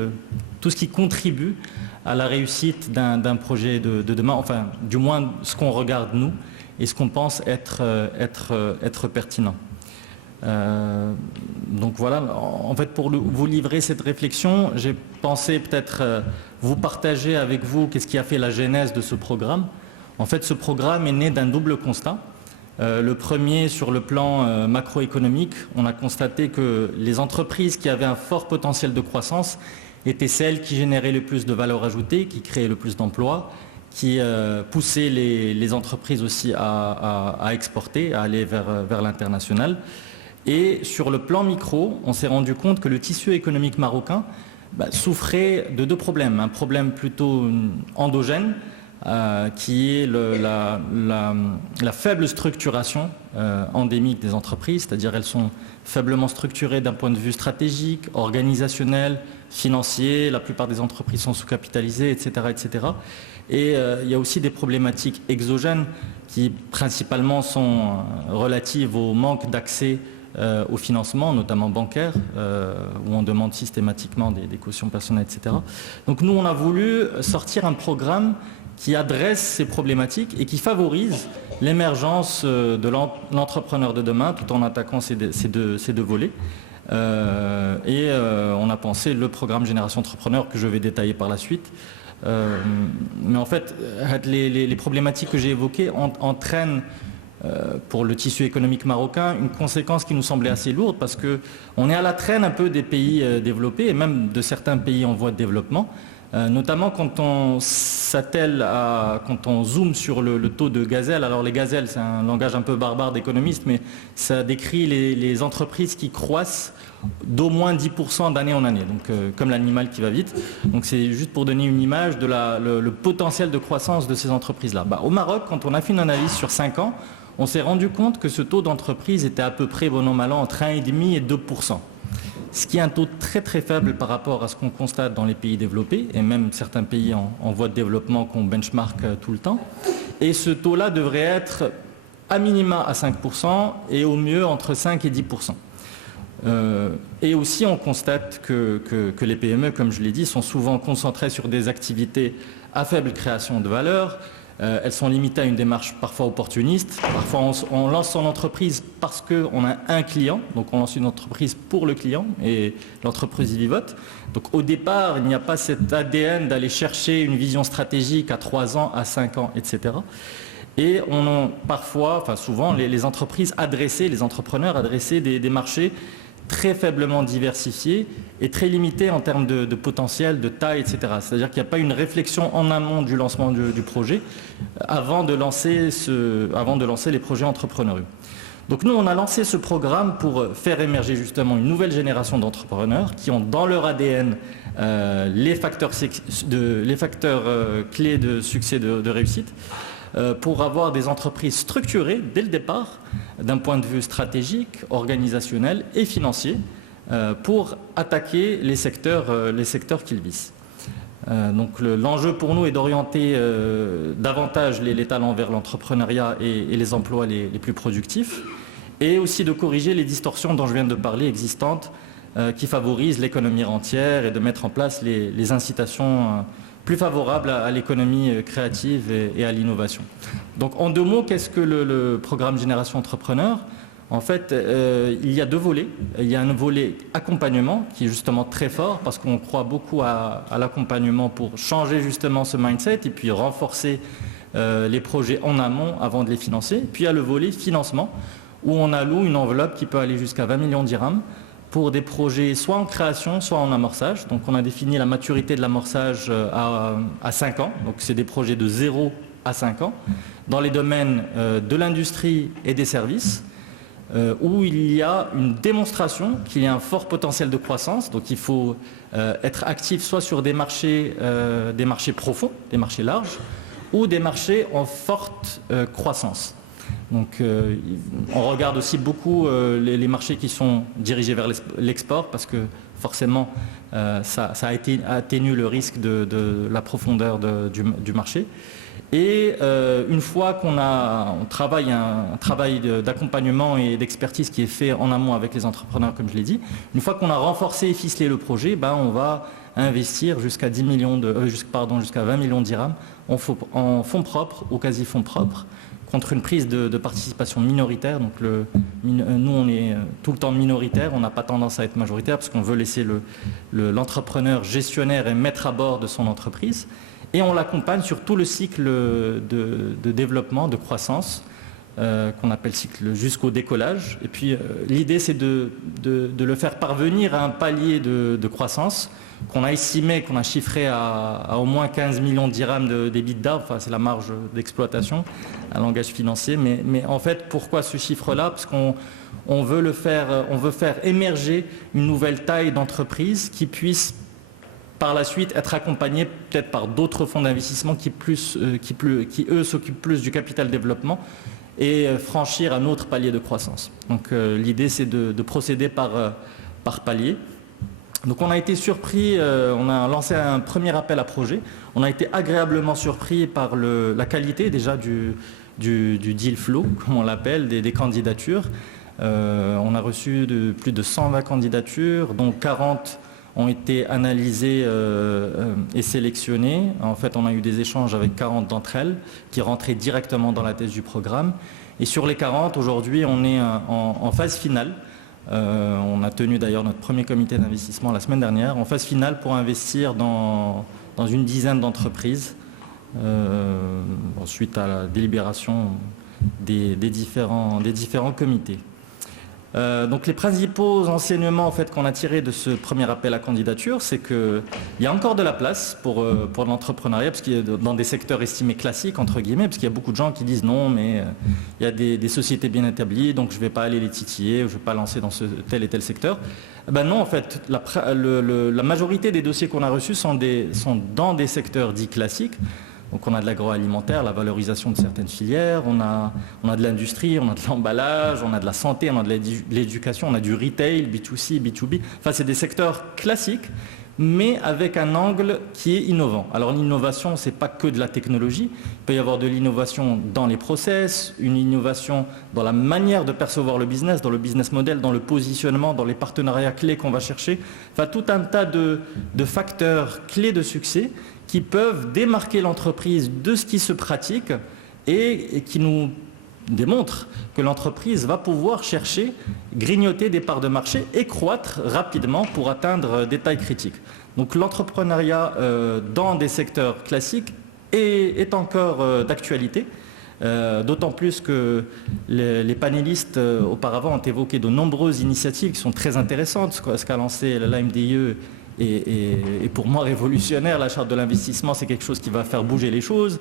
contribue à la réussite d'un projet de demain, enfin du moins ce qu'on regarde nous et ce qu'on pense être pertinent. Donc voilà, en fait pour vous livrer cette réflexion, j'ai pensé peut-être vous partager avec vous qu'est-ce qui a fait la genèse de ce programme. En fait ce programme est né d'un double constat. Le premier, sur le plan macroéconomique, on a constaté que les entreprises qui avaient un fort potentiel de croissance étaient celles qui généraient le plus de valeur ajoutée, qui créaient le plus d'emplois, qui poussaient les entreprises aussi à exporter, à aller vers l'international. Et sur le plan micro, on s'est rendu compte que le tissu économique marocain souffrait de deux problèmes. Un problème plutôt endogène, qui est la faible structuration endémique des entreprises, c'est-à-dire elles sont faiblement structurées d'un point de vue stratégique, organisationnel, financier, la plupart des entreprises sont sous-capitalisées, etc., etc. Et il y a aussi des problématiques exogènes qui principalement sont relatives au manque d'accès au financement, notamment bancaire, où on demande systématiquement des cautions personnelles, etc. Donc nous, on a voulu sortir un programme qui adresse ces problématiques et qui favorise l'émergence de l'entrepreneur de demain tout en attaquant ces deux volets. On a pensé le programme Génération Entrepreneur que je vais détailler par la suite. Mais en fait, les problématiques que j'ai évoquées entraînent pour le tissu économique marocain une conséquence qui nous semblait assez lourde parce qu'on est à la traîne un peu des pays développés et même de certains pays en voie de développement. notamment quand on quand on zoome sur le taux de gazelle. Alors les gazelles, c'est un langage un peu barbare d'économiste, mais ça décrit les entreprises qui croissent d'au moins 10% d'année en année, donc comme l'animal qui va vite. Donc c'est juste pour donner une image de le potentiel de croissance de ces entreprises-là. Au Maroc, quand on a fait une analyse sur 5 ans, on s'est rendu compte que ce taux d'entreprise était à peu près, bon an mal an, entre 1,5 et 2%. Ce qui est un taux très très faible par rapport à ce qu'on constate dans les pays développés, et même certains pays en voie de développement qu'on benchmark tout le temps. Et ce taux-là devrait être à minima à 5% et au mieux entre 5 et 10%. Et aussi on constate que les PME, comme je l'ai dit, sont souvent concentrées sur des activités à faible création de valeur. Elles sont limitées à une démarche parfois opportuniste. Parfois, on lance son entreprise parce qu'on a un client. Donc, on lance une entreprise pour le client et l'entreprise y vivote. Donc, au départ, il n'y a pas cet ADN d'aller chercher une vision stratégique à 3 ans, à 5 ans, etc. Et souvent, les entreprises adressaient, les entrepreneurs adressaient des marchés très faiblement diversifiés et très limités en termes de potentiel, de taille, etc. C'est-à-dire qu'il n'y a pas une réflexion en amont du lancement du projet avant de lancer les projets entrepreneuriaux. Donc nous, on a lancé ce programme pour faire émerger justement une nouvelle génération d'entrepreneurs qui ont dans leur ADN les facteurs clés de succès, de réussite, pour avoir des entreprises structurées dès le départ, d'un point de vue stratégique, organisationnel et financier, pour attaquer les secteurs qu'ils visent. Donc l'enjeu pour nous est d'orienter davantage les talents vers l'entrepreneuriat et les emplois les plus productifs, et aussi de corriger les distorsions dont je viens de parler existantes qui favorisent l'économie rentière, et de mettre en place les incitations plus favorable à l'économie créative et à l'innovation. Donc en 2 mots, qu'est-ce que le programme Génération Entrepreneur ? En fait, il y a 2 volets. Il y a un volet accompagnement qui est justement très fort parce qu'on croit beaucoup à l'accompagnement pour changer justement ce mindset et puis renforcer les projets en amont avant de les financer. Puis il y a le volet financement où on alloue une enveloppe qui peut aller jusqu'à 20 millions dirhams pour des projets soit en création, soit en amorçage. Donc on a défini la maturité de l'amorçage à 5 ans. Donc c'est des projets de 0 à 5 ans, dans les domaines de l'industrie et des services, où il y a une démonstration qu'il y a un fort potentiel de croissance. Donc il faut être actif soit sur des marchés profonds, des marchés larges, ou des marchés en forte croissance. Donc on regarde aussi beaucoup les marchés qui sont dirigés vers l'export parce que forcément ça atténue le risque de la profondeur du marché. Et une fois on travaille un travail d'accompagnement et d'expertise qui est fait en amont avec les entrepreneurs, comme je l'ai dit, une fois qu'on a renforcé et ficelé le projet, on va investir jusqu'à 20 millions dirhams en fonds propres ou quasi fonds propres, contre une prise de participation minoritaire. Donc nous, on est tout le temps minoritaire, on n'a pas tendance à être majoritaire parce qu'on veut laisser l'entrepreneur gestionnaire et maître à bord de son entreprise. Et on l'accompagne sur tout le cycle de développement, de croissance, qu'on appelle cycle jusqu'au décollage. Et puis l'idée, c'est de le faire parvenir à un palier de croissance qu'on a estimé, qu'on a chiffré à au moins 15 millions de dirhams d'EBITDA, enfin c'est la marge d'exploitation, un langage financier. Mais en fait, pourquoi ce chiffre-là ? Parce qu'on veut faire émerger une nouvelle taille d'entreprise qui puisse par la suite être accompagnée peut-être par d'autres fonds d'investissement qui eux s'occupent plus du capital développement et franchir un autre palier de croissance. Donc l'idée, c'est de procéder par palier. Donc on a été surpris, on a lancé un premier appel à projet, on a été agréablement surpris par la qualité déjà du deal flow, comme on l'appelle, des candidatures. On a reçu plus de 120 candidatures, dont 40 ont été analysées et sélectionnées. En fait, on a eu des échanges avec 40 d'entre elles qui rentraient directement dans la thèse du programme. Et sur les 40, aujourd'hui, on est en phase finale. On a tenu d'ailleurs notre premier comité d'investissement la semaine dernière, en phase finale pour investir dans une dizaine d'entreprises, suite à la délibération des différents comités. Donc les principaux enseignements en fait, qu'on a tirés de ce premier appel à candidature, c'est qu'il y a encore de la place pour l'entrepreneuriat, parce qu'il y a dans des secteurs estimés classiques, entre guillemets, parce qu'il y a beaucoup de gens qui disent non, mais il y a des sociétés bien établies, donc je ne vais pas aller les titiller, je ne vais pas lancer dans tel et tel secteur. Ben non, en fait, la majorité des dossiers qu'on a reçus sont dans des secteurs dits classiques. Donc on a de l'agroalimentaire, la valorisation de certaines filières, on a de l'industrie, on a de l'emballage, on a de la santé, on a de l'éducation, on a du retail, B2C, B2B. Enfin, c'est des secteurs classiques, mais avec un angle qui est innovant. Alors l'innovation, ce n'est pas que de la technologie. Il peut y avoir de l'innovation dans les process, une innovation dans la manière de percevoir le business, dans le business model, dans le positionnement, dans les partenariats clés qu'on va chercher. Enfin, tout un tas de facteurs clés de succès qui peuvent démarquer l'entreprise de ce qui se pratique et qui nous démontrent que l'entreprise va pouvoir chercher, grignoter des parts de marché et croître rapidement pour atteindre des tailles critiques. Donc l'entrepreneuriat dans des secteurs classiques est encore d'actualité. D'autant plus que les panélistes auparavant ont évoqué de nombreuses initiatives qui sont très intéressantes, ce qu'a lancé l'AMDIE et pour moi révolutionnaire. La charte de l'investissement, c'est quelque chose qui va faire bouger les choses.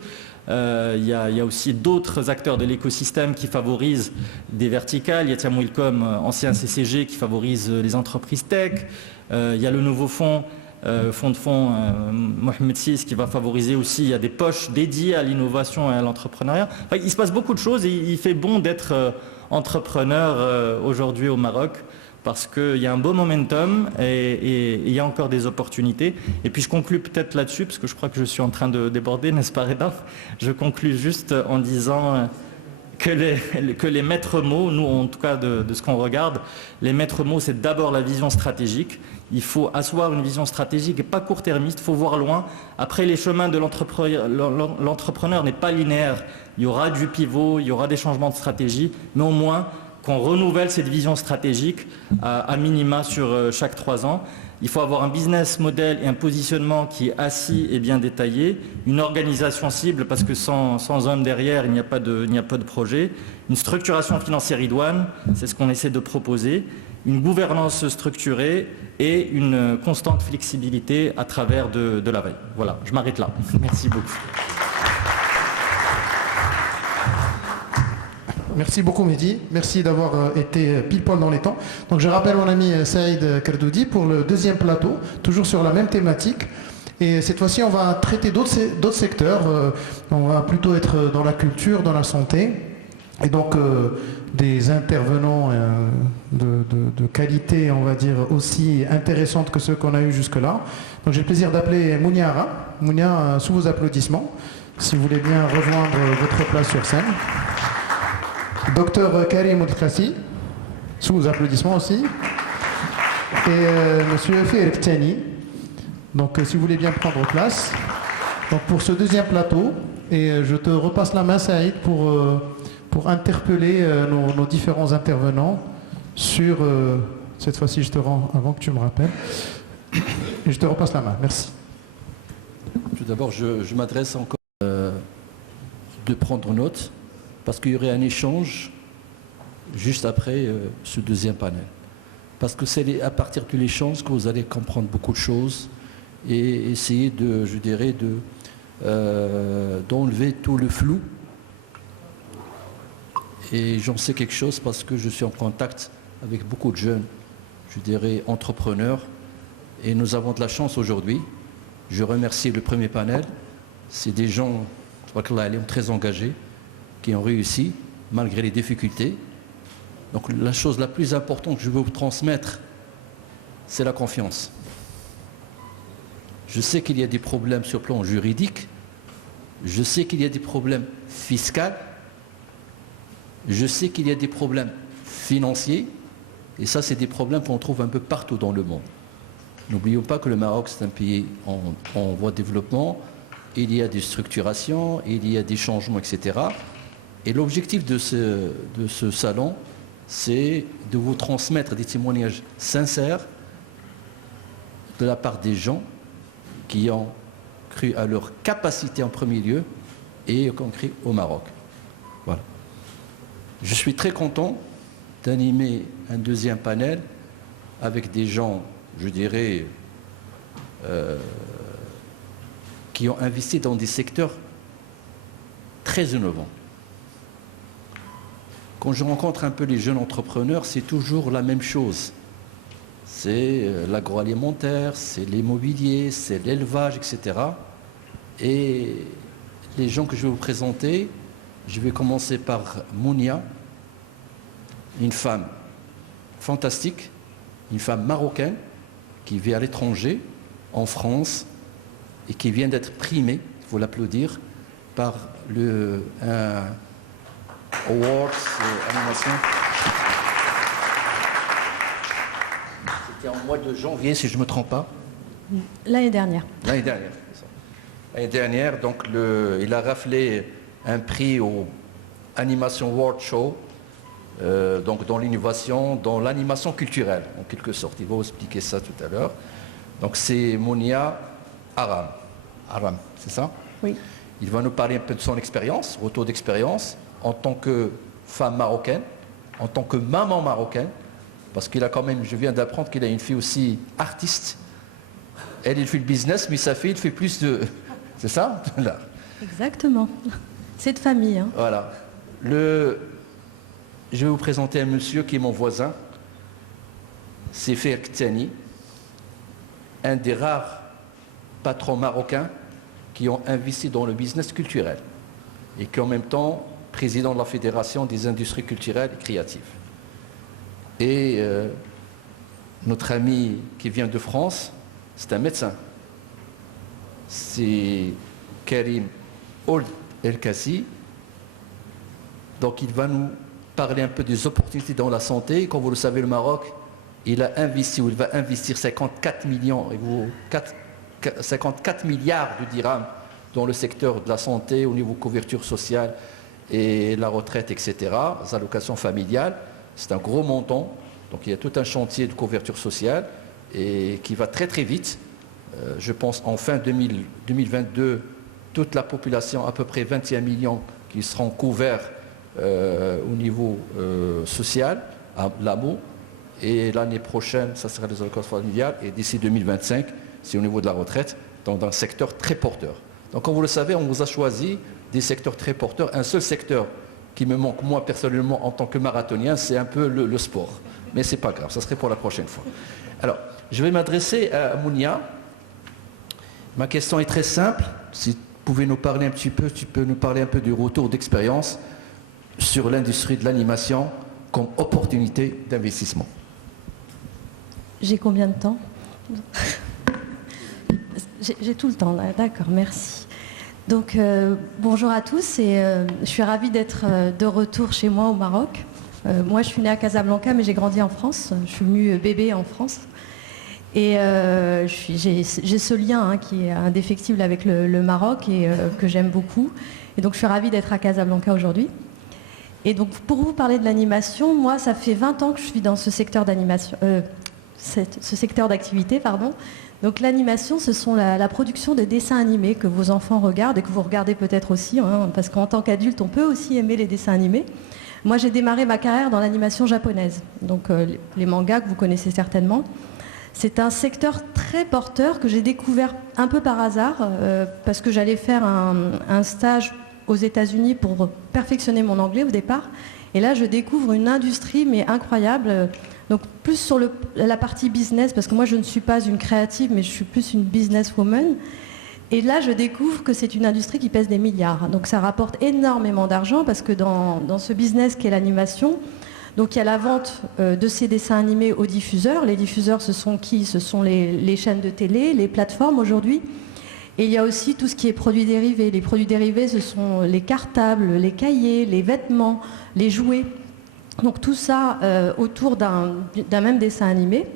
Il y a aussi d'autres acteurs de l'écosystème qui favorisent des verticales. Il y a Thiam Wilcom, ancien CCG, qui favorise les entreprises tech. Il y a le nouveau fonds de fonds Mohamed VI qui va favoriser aussi, il y a des poches dédiées à l'innovation et à l'entrepreneuriat. Enfin, il se passe beaucoup de choses et il fait bon d'être entrepreneur aujourd'hui au Maroc, parce qu'il y a un beau momentum et il y a encore des opportunités. Et puis je conclus peut-être là-dessus, parce que je crois que je suis en train de déborder, n'est-ce pas Reda? Je conclus juste en disant que les maîtres mots, nous en tout cas de ce qu'on regarde, les maîtres mots, c'est d'abord la vision stratégique. Il faut asseoir une vision stratégique et pas court-termiste, il faut voir loin. Après, les chemins de l'entrepreneur n'est pas linéaire. Il y aura du pivot, il y aura des changements de stratégie, mais au moins qu'on renouvelle cette vision stratégique à minima sur chaque 3 ans. Il faut avoir un business model et un positionnement qui est assis et bien détaillé, une organisation cible, parce que sans homme derrière, il n'y a pas de projet, une structuration financière idoine, c'est ce qu'on essaie de proposer, une gouvernance structurée et une constante flexibilité à travers de la veille. Voilà, je m'arrête là. Merci beaucoup. Merci beaucoup Mehdi, merci d'avoir été pile poil dans les temps. Donc je rappelle mon ami Saïd Kardoudi pour le deuxième plateau, toujours sur la même thématique. Et cette fois-ci, on va traiter d'autres secteurs. On va plutôt être dans la culture, dans la santé. Et donc des intervenants de qualité, on va dire, aussi intéressante que ceux qu'on a eu jusque-là. Donc j'ai le plaisir d'appeler Mounia Ara. Mounia, sous vos applaudissements, si vous voulez bien rejoindre votre place sur scène. Docteur Karim Oudikrassi, sous vos applaudissements aussi. Et Monsieur Ferek Tiani. Donc si vous voulez bien prendre place. Donc pour ce deuxième plateau, et je te repasse la main Saïd pour interpeller nos différents intervenants sur... cette fois-ci je te rends avant que tu me rappelles. Et je te repasse la main. Merci. Tout d'abord, je m'adresse encore de prendre note, parce qu'il y aurait un échange juste après ce deuxième panel. Parce que c'est à partir de l'échange que vous allez comprendre beaucoup de choses et essayer d'enlever tout le flou. Et j'en sais quelque chose parce que je suis en contact avec beaucoup de jeunes, entrepreneurs. Et nous avons de la chance aujourd'hui. Je remercie le premier panel. C'est des gens, très engagés, qui ont réussi malgré les difficultés. Donc la chose la plus importante que je veux vous transmettre, c'est la confiance. Je sais qu'il y a des problèmes sur le plan juridique, je sais qu'il y a des problèmes fiscaux, je sais qu'il y a des problèmes financiers, et ça c'est des problèmes qu'on trouve un peu partout dans le monde. N'oublions pas que le Maroc c'est un pays en voie de développement, il y a des structurations, il y a des changements, etc. Et l'objectif de ce salon, c'est de vous transmettre des témoignages sincères de la part des gens qui ont cru à leur capacité en premier lieu et qui ont cru au Maroc. Voilà. Je suis très content d'animer un deuxième panel avec des gens, je dirais, qui ont investi dans des secteurs très innovants. Quand je rencontre un peu les jeunes entrepreneurs, c'est toujours la même chose. C'est l'agroalimentaire, c'est l'immobilier, c'est l'élevage, etc. Et les gens que je vais vous présenter, je vais commencer par Mounia, une femme fantastique, une femme marocaine qui vit à l'étranger, en France, et qui vient d'être primée, il faut l'applaudir, par le Awards Animation. C'était en mois de janvier, si je ne me trompe pas. L'année dernière. L'année dernière, c'est ça. L'année dernière, donc, il a raflé un prix au Animation World Show, donc dans l'innovation, dans l'animation culturelle, en quelque sorte. Il va vous expliquer ça tout à l'heure. Donc c'est Mounia Aram. Aram, c'est ça? Oui. Il va nous parler un peu de son expérience, retour d'expérience, en tant que femme marocaine, en tant que maman marocaine, parce qu'il a quand même, je viens d'apprendre qu'il a une fille aussi artiste. Elle, il fait le business, mais sa fille, il fait plus de... C'est ça? Là. Exactement. C'est de famille. Hein. Voilà. Je vais vous présenter un monsieur qui est mon voisin. C'est Fer Ktani, un des rares patrons marocains qui ont investi dans le business culturel et qui en même temps président de la Fédération des industries culturelles et créatives. Et notre ami qui vient de France, c'est un médecin. C'est Karim Ould El-Kassi. Donc il va nous parler un peu des opportunités dans la santé. Comme vous le savez, le Maroc, il a investi, ou il va investir 54 milliards de dirhams dans le secteur de la santé, au niveau couverture sociale et la retraite, etc., les allocations familiales. C'est un gros montant. Donc il y a tout un chantier de couverture sociale et qui va très très vite. Je pense en fin 2022, toute la population, à peu près 21 millions, qui seront couverts au niveau social, à l'AMO. Et l'année prochaine, ça sera les allocations familiales. Et d'ici 2025, c'est au niveau de la retraite, dans un secteur très porteur. Donc, comme vous le savez, on vous a choisi des secteurs très porteurs. Un seul secteur qui me manque, moi, personnellement, en tant que marathonien, c'est un peu le sport. Mais ce n'est pas grave, ça serait pour la prochaine fois. Alors, je vais m'adresser à Mounia. Ma question est très simple. Si tu pouvais nous parler un petit peu, tu peux nous parler un peu du retour d'expérience sur l'industrie de l'animation comme opportunité d'investissement. J'ai combien de temps? J'ai tout le temps, là. D'accord, merci. Donc, bonjour à tous et je suis ravie d'être de retour chez moi au Maroc. Moi, je suis née à Casablanca, mais j'ai grandi en France. Je suis venue bébé en France. Et j'ai ce lien qui est indéfectible avec le Maroc et que j'aime beaucoup. Et donc, je suis ravie d'être à Casablanca aujourd'hui. Et donc, pour vous parler de l'animation, moi, ça fait 20 ans que je suis dans ce secteur d'animation, ce secteur d'activité, pardon. Donc, l'animation, ce sont la production de dessins animés que vos enfants regardent et que vous regardez peut-être aussi, parce qu'en tant qu'adulte, on peut aussi aimer les dessins animés. Moi, j'ai démarré ma carrière dans l'animation japonaise, donc les mangas que vous connaissez certainement. C'est un secteur très porteur que j'ai découvert un peu par hasard, parce que j'allais faire un stage aux États-Unis pour perfectionner mon anglais au départ. Et là, je découvre une industrie, mais incroyable. Donc, plus sur la partie business, parce que moi, je ne suis pas une créative, mais je suis plus une businesswoman. Et là, je découvre que c'est une industrie qui pèse des milliards. Donc, ça rapporte énormément d'argent, parce que dans ce business qu'est l'animation, donc il y a la vente de ces dessins animés aux diffuseurs. Les diffuseurs, ce sont qui? Ce sont les chaînes de télé, les plateformes aujourd'hui. Et il y a aussi tout ce qui est produits dérivés. Les produits dérivés, ce sont les cartables, les cahiers, les vêtements, les jouets. Donc tout ça autour d'un même dessin animé.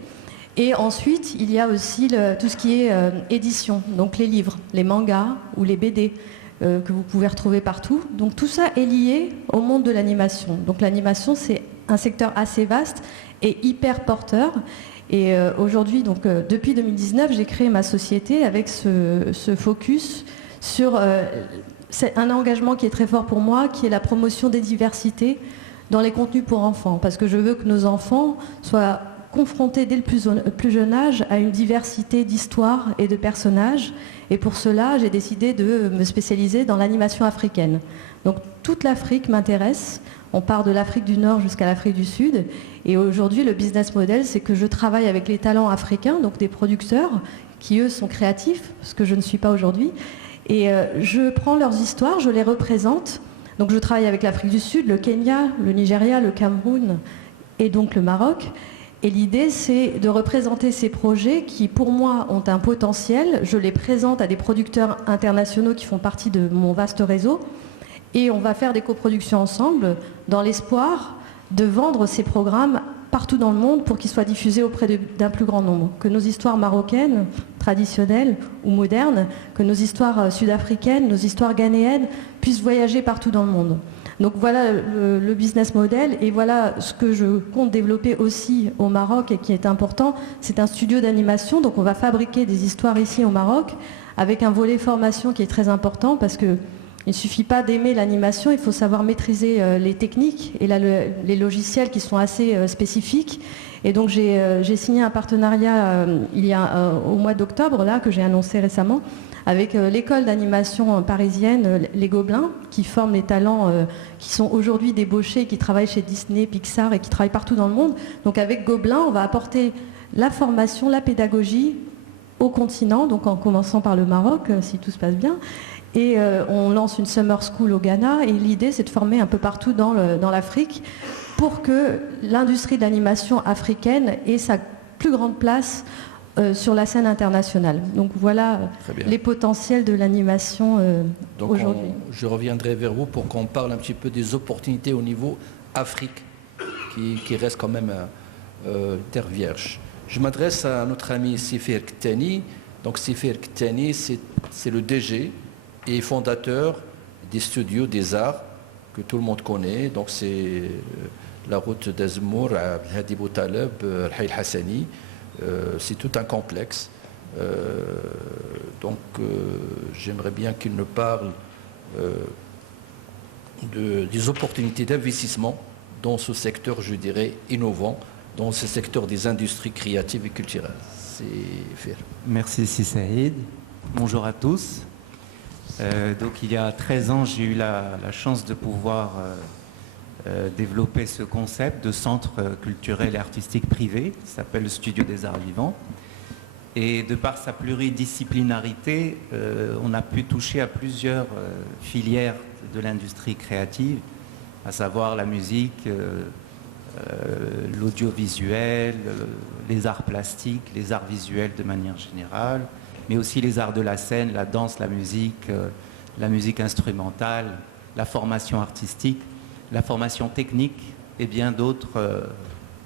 Et ensuite, il y a aussi tout ce qui est édition, donc les livres, les mangas ou les BD que vous pouvez retrouver partout. Donc tout ça est lié au monde de l'animation. Donc l'animation, c'est un secteur assez vaste et hyper porteur. Et aujourd'hui, donc depuis 2019, j'ai créé ma société avec ce focus sur un engagement qui est très fort pour moi, qui est la promotion des diversités dans les contenus pour enfants, parce que je veux que nos enfants soient confrontés dès le plus jeune âge à une diversité d'histoires et de personnages. Et pour cela, j'ai décidé de me spécialiser dans l'animation africaine. Donc toute l'Afrique m'intéresse. On part de l'Afrique du Nord jusqu'à l'Afrique du Sud. Et aujourd'hui, le business model, c'est que je travaille avec les talents africains, donc des producteurs qui, eux, sont créatifs, ce que je ne suis pas aujourd'hui. Et je prends leurs histoires, je les représente. Donc je travaille avec l'Afrique du Sud, le Kenya, le Nigeria, le Cameroun et donc le Maroc. Et l'idée, c'est de représenter ces projets qui, pour moi, ont un potentiel. Je les présente à des producteurs internationaux qui font partie de mon vaste réseau. Et on va faire des coproductions ensemble dans l'espoir de vendre ces programmes partout dans le monde pour qu'ils soient diffusés auprès d'un plus grand nombre. Que nos histoires marocaines, traditionnelles ou modernes, que nos histoires sud-africaines, nos histoires ghanéennes puissent voyager partout dans le monde. Donc voilà le business model et voilà ce que je compte développer aussi au Maroc et qui est important. C'est un studio d'animation, donc on va fabriquer des histoires ici au Maroc avec un volet formation qui est très important parce que il ne suffit pas d'aimer l'animation, il faut savoir maîtriser les techniques et les logiciels qui sont assez spécifiques. Et donc j'ai signé un partenariat au mois d'octobre, là, que j'ai annoncé récemment, avec l'école d'animation parisienne, les Gobelins, qui forment les talents qui sont aujourd'hui débauchés, qui travaillent chez Disney, Pixar et qui travaillent partout dans le monde. Donc avec Gobelins, on va apporter la formation, la pédagogie au continent, donc en commençant par le Maroc, si tout se passe bien. Et on lance une summer school au Ghana et l'idée c'est de former un peu partout dans l'Afrique pour que l'industrie de l'animation africaine ait sa plus grande place sur la scène internationale. Donc voilà les potentiels de l'animation aujourd'hui. Je reviendrai vers vous pour qu'on parle un petit peu des opportunités au niveau Afrique qui reste quand même terre vierge. Je m'adresse à notre ami Sifir Ktani. Donc Sifir Ktani c'est le DG et fondateur des studios des arts que tout le monde connaît. Donc c'est la route d'Azmour, Hadi Boutaleb, Al Hassani. C'est tout un complexe. Donc j'aimerais bien qu'il nous parle des opportunités d'investissement dans ce secteur, je dirais, innovant, dans ce secteur des industries créatives et culturelles. C'est Fir. Merci Saïd. Bonjour à tous. Donc il y a 13 ans, j'ai eu la chance de pouvoir développer ce concept de centre culturel et artistique privé qui s'appelle le Studio des Arts Vivants. Et de par sa pluridisciplinarité, on a pu toucher à plusieurs filières de l'industrie créative, à savoir la musique, l'audiovisuel, les arts plastiques, les arts visuels de manière générale, mais aussi les arts de la scène, la danse, la musique instrumentale, la formation artistique, la formation technique et bien d'autres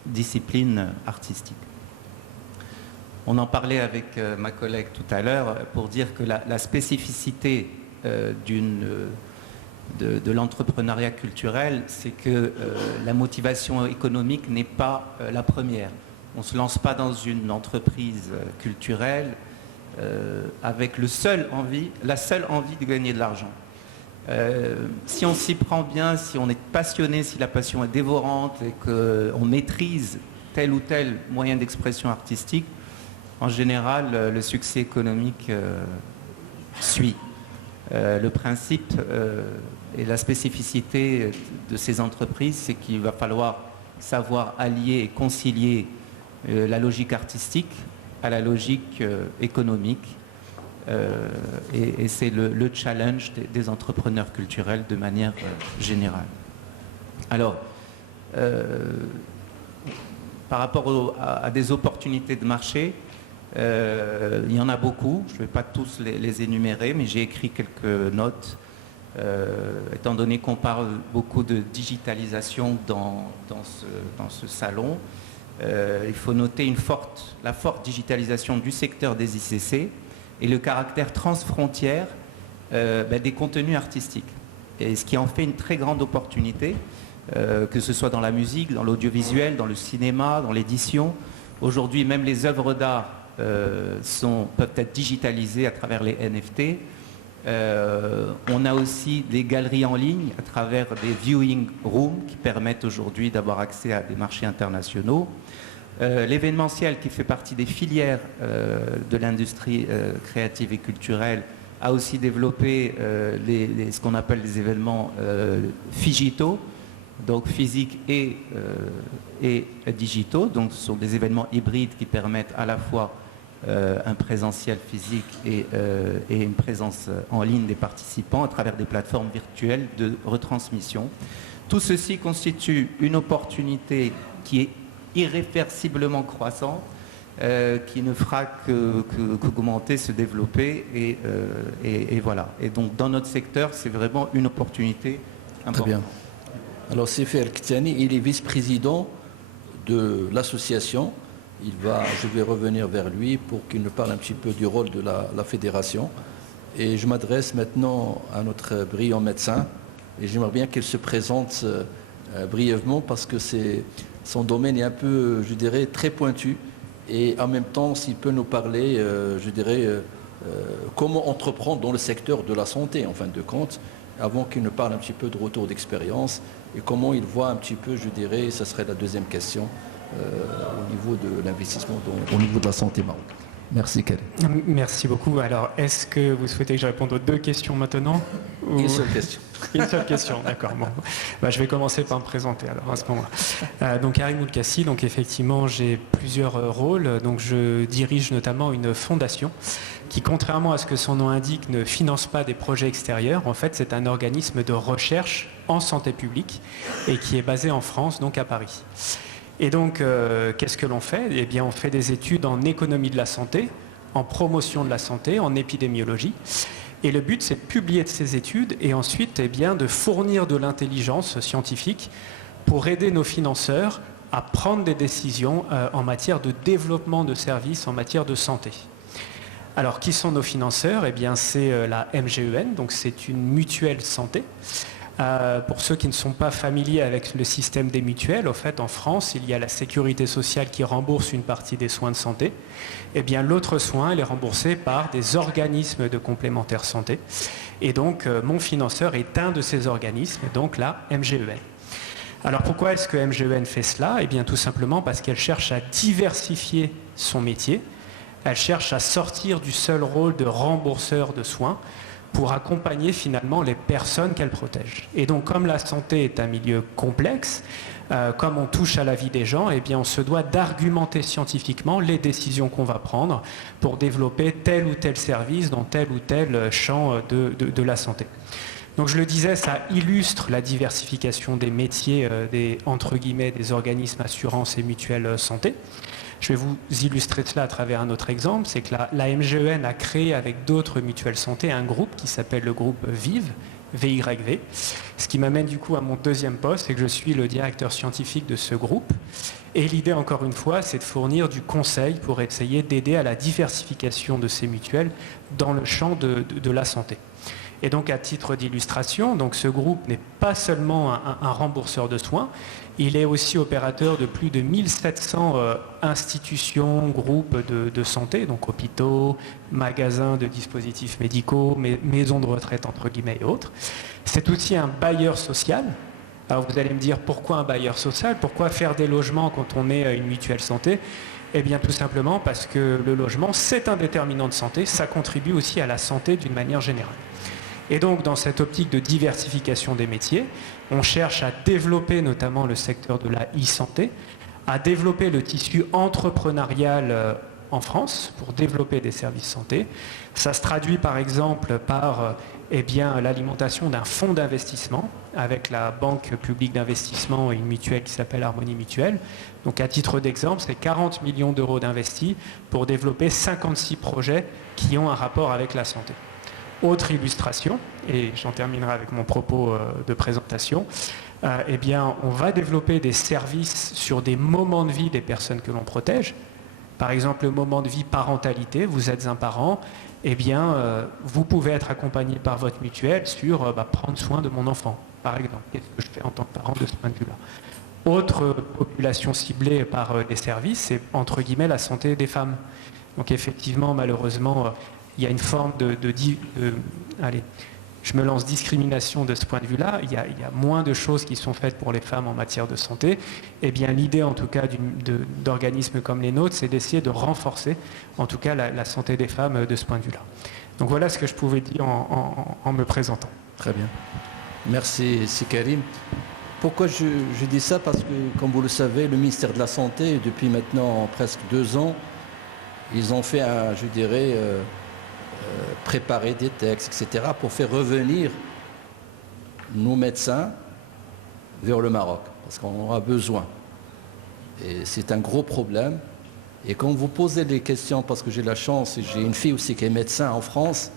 disciplines artistiques. On en parlait avec ma collègue tout à l'heure pour dire que la spécificité de l'entrepreneuriat culturel, c'est que la motivation économique n'est pas la première. On ne se lance pas dans une entreprise culturelle avec la seule envie de gagner de l'argent. Si on s'y prend bien, si on est passionné, si la passion est dévorante et qu'on maîtrise tel ou tel moyen d'expression artistique, en général, le succès économique suit. Le principe et la spécificité de ces entreprises, c'est qu'il va falloir savoir allier et concilier la logique artistique à la logique économique. Et c'est le challenge des entrepreneurs culturels de manière générale. Alors, par rapport à des opportunités de marché, il y en a beaucoup. Je ne vais pas tous les énumérer, mais j'ai écrit quelques notes. Étant donné qu'on parle beaucoup de digitalisation dans ce salon, il faut noter la forte digitalisation du secteur des ICC et le caractère transfrontière des contenus artistiques. Et ce qui en fait une très grande opportunité, que ce soit dans la musique, dans l'audiovisuel, dans le cinéma, dans l'édition. Aujourd'hui, même les œuvres d'art peuvent être digitalisées à travers les NFT. On a aussi des galeries en ligne à travers des viewing rooms qui permettent aujourd'hui d'avoir accès à des marchés internationaux. L'événementiel, qui fait partie des filières de l'industrie créative et culturelle, a aussi développé ce qu'on appelle les événements phigitaux, donc physiques et digitaux. Donc ce sont des événements hybrides qui permettent à la fois un présentiel physique et une présence en ligne des participants à travers des plateformes virtuelles de retransmission. Tout ceci constitue une opportunité qui est irréversiblement croissante, qui ne fera qu'augmenter, se développer et voilà. Et donc dans notre secteur, c'est vraiment une opportunité importante. Très bien. Alors Sefer El-Ktani, il est vice-président de l'association. Je vais revenir vers lui pour qu'il nous parle un petit peu du rôle de la fédération. Et je m'adresse maintenant à notre brillant médecin. Et j'aimerais bien qu'il se présente brièvement parce que son domaine est un peu, je dirais, très pointu. Et en même temps, s'il peut nous parler, je dirais, comment entreprendre dans le secteur de la santé, en fin de compte, avant qu'il nous parle un petit peu de retour d'expérience et comment il voit un petit peu, je dirais, ça serait la deuxième question, au niveau de l'investissement au niveau de la santé marocaine. Merci Karim. Merci beaucoup. Alors, est-ce que vous souhaitez que je réponde aux deux questions maintenant ou... Une seule question. Une seule question, d'accord. Bon. Je vais commencer par me présenter alors à ce moment-là. Donc Karim Oulkassi, donc effectivement j'ai plusieurs rôles. Donc je dirige notamment une fondation qui, contrairement à ce que son nom indique, ne finance pas des projets extérieurs. En fait, c'est un organisme de recherche en santé publique et qui est basé en France, donc à Paris. Et donc, qu'est-ce que l'on fait ? Eh bien, on fait des études en économie de la santé, en promotion de la santé, en épidémiologie. Et le but, c'est de publier ces études et ensuite, eh bien, de fournir de l'intelligence scientifique pour aider nos financeurs à prendre des décisions en matière de développement de services, en matière de santé. Alors, qui sont nos financeurs ? Eh bien, c'est la MGEN, donc c'est une mutuelle santé. Pour ceux qui ne sont pas familiers avec le système des mutuelles, au fait, en France, il y a la sécurité sociale qui rembourse une partie des soins de santé. Eh bien, l'autre soin, il est remboursé par des organismes de complémentaire santé. Et donc, mon financeur est un de ces organismes, donc la MGEN. Alors, pourquoi est-ce que MGEN fait cela ? Eh bien, tout simplement parce qu'elle cherche à diversifier son métier. Elle cherche à sortir du seul rôle de rembourseur de soins pour accompagner finalement les personnes qu'elle protège. Et donc, comme la santé est un milieu complexe, comme on touche à la vie des gens, eh bien, on se doit d'argumenter scientifiquement les décisions qu'on va prendre pour développer tel ou tel service dans tel ou tel champ de la santé. Donc, je le disais, ça illustre la diversification des métiers entre guillemets, des organismes assurances et mutuelles santé. Je vais vous illustrer cela à travers un autre exemple, c'est que la MGEN a créé avec d'autres mutuelles santé un groupe qui s'appelle le groupe VIV, VYV, ce qui m'amène du coup à mon deuxième poste, c'est que je suis le directeur scientifique de ce groupe. Et l'idée, encore une fois, c'est de fournir du conseil pour essayer d'aider à la diversification de ces mutuelles dans le champ de la santé. Et donc, à titre d'illustration, donc ce groupe n'est pas seulement un rembourseur de soins, il est aussi opérateur de plus de 1700 institutions, groupes de santé, donc hôpitaux, magasins de dispositifs médicaux, maisons de retraite entre guillemets et autres. C'est aussi un bailleur social. Alors vous allez me dire pourquoi un bailleur social ? Pourquoi faire des logements quand on est une mutuelle santé ? Eh bien tout simplement parce que le logement, c'est un déterminant de santé, ça contribue aussi à la santé d'une manière générale. Et donc, dans cette optique de diversification des métiers, on cherche à développer notamment le secteur de la e-santé, à développer le tissu entrepreneurial en France pour développer des services santé. Ça se traduit par exemple par l'alimentation d'un fonds d'investissement avec la Banque publique d'investissement et une mutuelle qui s'appelle Harmonie Mutuelle. Donc à titre d'exemple, c'est 40 millions d'euros d'investis pour développer 56 projets qui ont un rapport avec la santé. Autre illustration, et j'en terminerai avec mon propos de présentation, on va développer des services sur des moments de vie des personnes que l'on protège. Par exemple, le moment de vie parentalité, vous êtes un parent, vous pouvez être accompagné par votre mutuelle sur prendre soin de mon enfant, par exemple. Qu'est-ce que je fais en tant que parent de ce point de vue-là ? Autre population ciblée par les services, c'est entre guillemets la santé des femmes. Donc effectivement, malheureusement, il y a une forme je me lance discrimination de ce point de vue-là, il y a moins de choses qui sont faites pour les femmes en matière de santé. Eh bien, l'idée, en tout cas, d'organismes comme les nôtres, c'est d'essayer de renforcer, en tout cas, la santé des femmes de ce point de vue-là. Donc voilà ce que je pouvais dire en me présentant. Très bien. Merci, Karim. Pourquoi je dis ça? Parce que, comme vous le savez, le ministère de la Santé, depuis maintenant presque 2 ans, ils ont fait, préparer des textes, etc., pour faire revenir nos médecins vers le Maroc, parce qu'on en aura besoin. Et c'est un gros problème. Et quand vous posez des questions, parce que j'ai la chance, j'ai une fille aussi qui est médecin en France,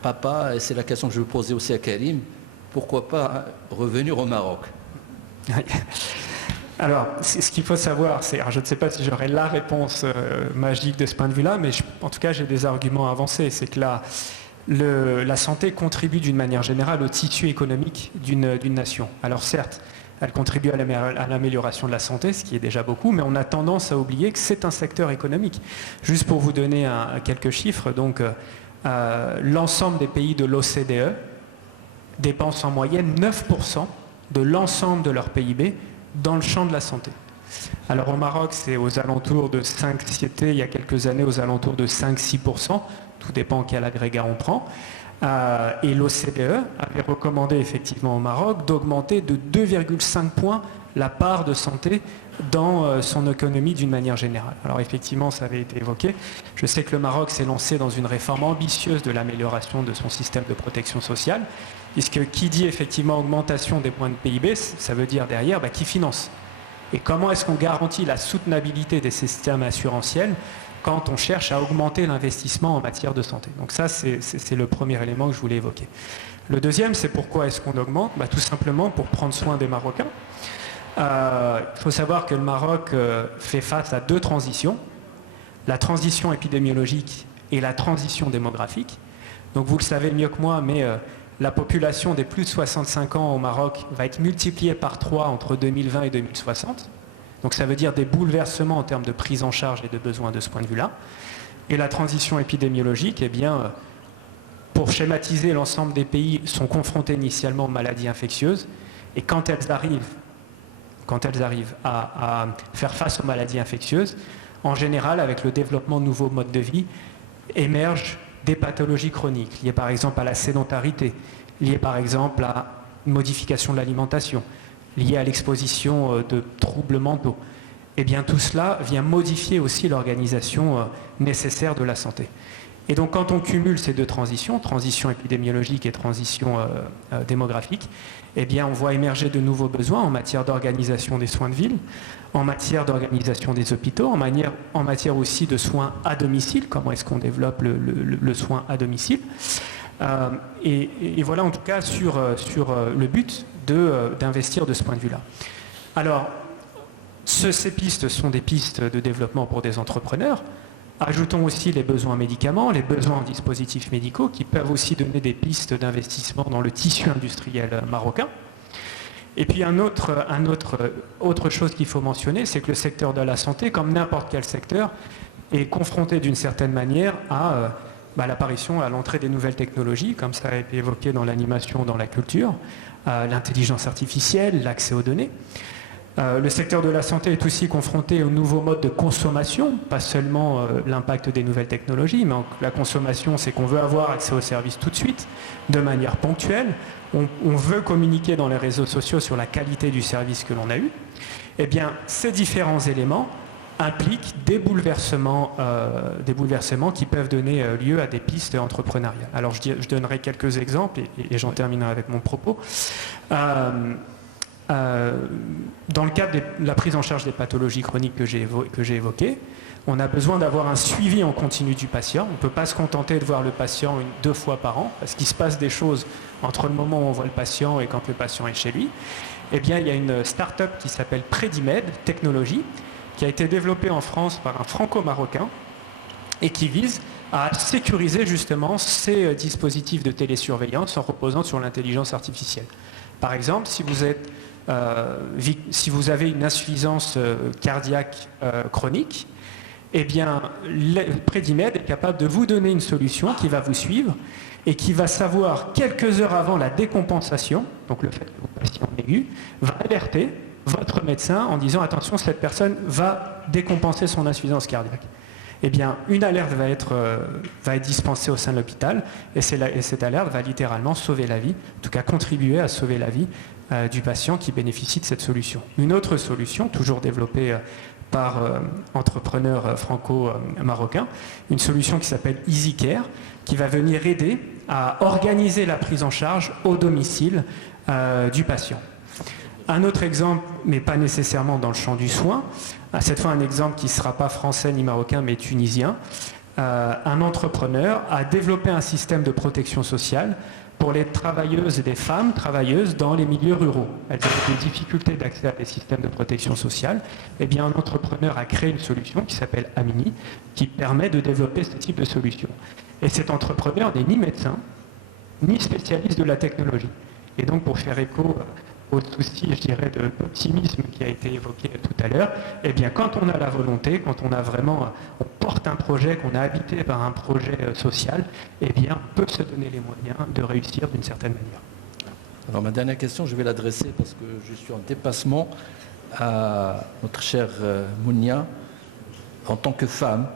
papa, et c'est la question que je vais poser aussi à Karim, pourquoi pas revenir au Maroc? Alors, ce qu'il faut savoir, c'est, je ne sais pas si j'aurai la réponse magique de ce point de vue-là, mais en tout cas, j'ai des arguments avancés. C'est que la santé contribue d'une manière générale au tissu économique d'une nation. Alors certes, elle contribue à l'amélioration de la santé, ce qui est déjà beaucoup, mais on a tendance à oublier que c'est un secteur économique. Juste pour vous donner quelques chiffres, donc l'ensemble des pays de l'OCDE dépensent en moyenne 9% de l'ensemble de leur PIB dans le champ de la santé. Alors au Maroc, c'est aux alentours de 5, c'était il y a quelques années aux alentours de 5-6%, tout dépend quel agrégat on prend. Et l'OCDE avait recommandé effectivement au Maroc d'augmenter de 2,5 points la part de santé dans son économie d'une manière générale. Alors effectivement, ça avait été évoqué. Je sais que le Maroc s'est lancé dans une réforme ambitieuse de l'amélioration de son système de protection sociale, puisque qui dit effectivement augmentation des points de PIB, ça veut dire derrière qui finance. Et comment est-ce qu'on garantit la soutenabilité des systèmes assurantiels quand on cherche à augmenter l'investissement en matière de santé? Donc ça, c'est le premier élément que je voulais évoquer. Le deuxième, c'est pourquoi est-ce qu'on augmente? Tout simplement pour prendre soin des Marocains. Il faut savoir que le Maroc fait face à 2 transitions, la transition épidémiologique et la transition démographique. Donc vous le savez mieux que moi, mais la population des plus de 65 ans au Maroc va être multipliée par 3 entre 2020 et 2060. Donc ça veut dire des bouleversements en termes de prise en charge et de besoins de ce point de vue-là. Et la transition épidémiologique, pour schématiser, l'ensemble des pays sont confrontés initialement aux maladies infectieuses. Et quand elles arrivent à faire face aux maladies infectieuses, en général, avec le développement de nouveaux modes de vie, émergent des pathologies chroniques, liées par exemple à la sédentarité, liées par exemple à une modification de l'alimentation, liées à l'exposition de troubles mentaux. Eh bien, tout cela vient modifier aussi l'organisation nécessaire de la santé. Et donc, quand on cumule ces 2 transitions, transition épidémiologique et transition démographique, eh bien, on voit émerger de nouveaux besoins en matière d'organisation des soins de ville, en matière d'organisation des hôpitaux, en matière aussi de soins à domicile, comment est-ce qu'on développe le soin à domicile. Et voilà en tout cas sur le but d'investir de ce point de vue-là. Alors, ces pistes sont des pistes de développement pour des entrepreneurs. Ajoutons aussi les besoins en médicaments, les besoins en dispositifs médicaux qui peuvent aussi donner des pistes d'investissement dans le tissu industriel marocain. Et puis autre chose qu'il faut mentionner, c'est que le secteur de la santé, comme n'importe quel secteur, est confronté d'une certaine manière à l'apparition, à l'entrée des nouvelles technologies, comme ça a été évoqué dans l'animation, dans la culture, l'intelligence artificielle, l'accès aux données. Le secteur de la santé est aussi confronté aux nouveaux modes de consommation, pas seulement l'impact des nouvelles technologies, mais la consommation, c'est qu'on veut avoir accès aux services tout de suite, de manière ponctuelle. On veut communiquer dans les réseaux sociaux sur la qualité du service que l'on a eu. Eh bien, ces différents éléments impliquent des bouleversements qui peuvent donner lieu à des pistes entrepreneuriales. Alors, je donnerai quelques exemples et j'en terminerai avec mon propos. Dans le cadre de la prise en charge des pathologies chroniques que j'ai évoquées, on a besoin d'avoir un suivi en continu du patient. On ne peut pas se contenter de voir le patient 2 fois par an, parce qu'il se passe des choses entre le moment où on voit le patient et quand le patient est chez lui. Eh bien, il y a une start-up qui s'appelle Predimed Technologies, qui a été développée en France par un franco-marocain et qui vise à sécuriser justement ces dispositifs de télésurveillance en reposant sur l'intelligence artificielle. Par exemple, si vous avez une insuffisance cardiaque chronique, eh bien, Predimed est capable de vous donner une solution qui va vous suivre et qui va savoir quelques heures avant la décompensation, donc le fait que vous passiez en aigu, va alerter votre médecin en disant attention, cette personne va décompenser son insuffisance cardiaque. Eh bien, une alerte va être dispensée au sein de l'hôpital et cette alerte va littéralement sauver la vie, en tout cas contribuer à sauver la vie du patient qui bénéficie de cette solution. Une autre solution, toujours développée par entrepreneurs franco-marocains, une solution qui s'appelle EasyCare, qui va venir aider à organiser la prise en charge au domicile du patient. Un autre exemple, mais pas nécessairement dans le champ du soin, cette fois un exemple qui ne sera pas français ni marocain mais tunisien, un entrepreneur a développé un système de protection sociale pour les travailleuses et des femmes travailleuses dans les milieux ruraux. Elles avaient des difficultés d'accès à des systèmes de protection sociale. Eh bien, un entrepreneur a créé une solution qui s'appelle Amini, qui permet de développer ce type de solution. Et cet entrepreneur n'est ni médecin, ni spécialiste de la technologie. Et donc, pour faire écho au souci, je dirais, d'optimisme qui a été évoqué tout à l'heure, eh bien, quand on a la volonté, quand on a vraiment, on porte un projet, qu'on a habité par un projet social, eh bien, on peut se donner les moyens de réussir d'une certaine manière. Alors, ma dernière question, je vais l'adresser parce que je suis en dépassement à notre chère Mounia. En tant que femme,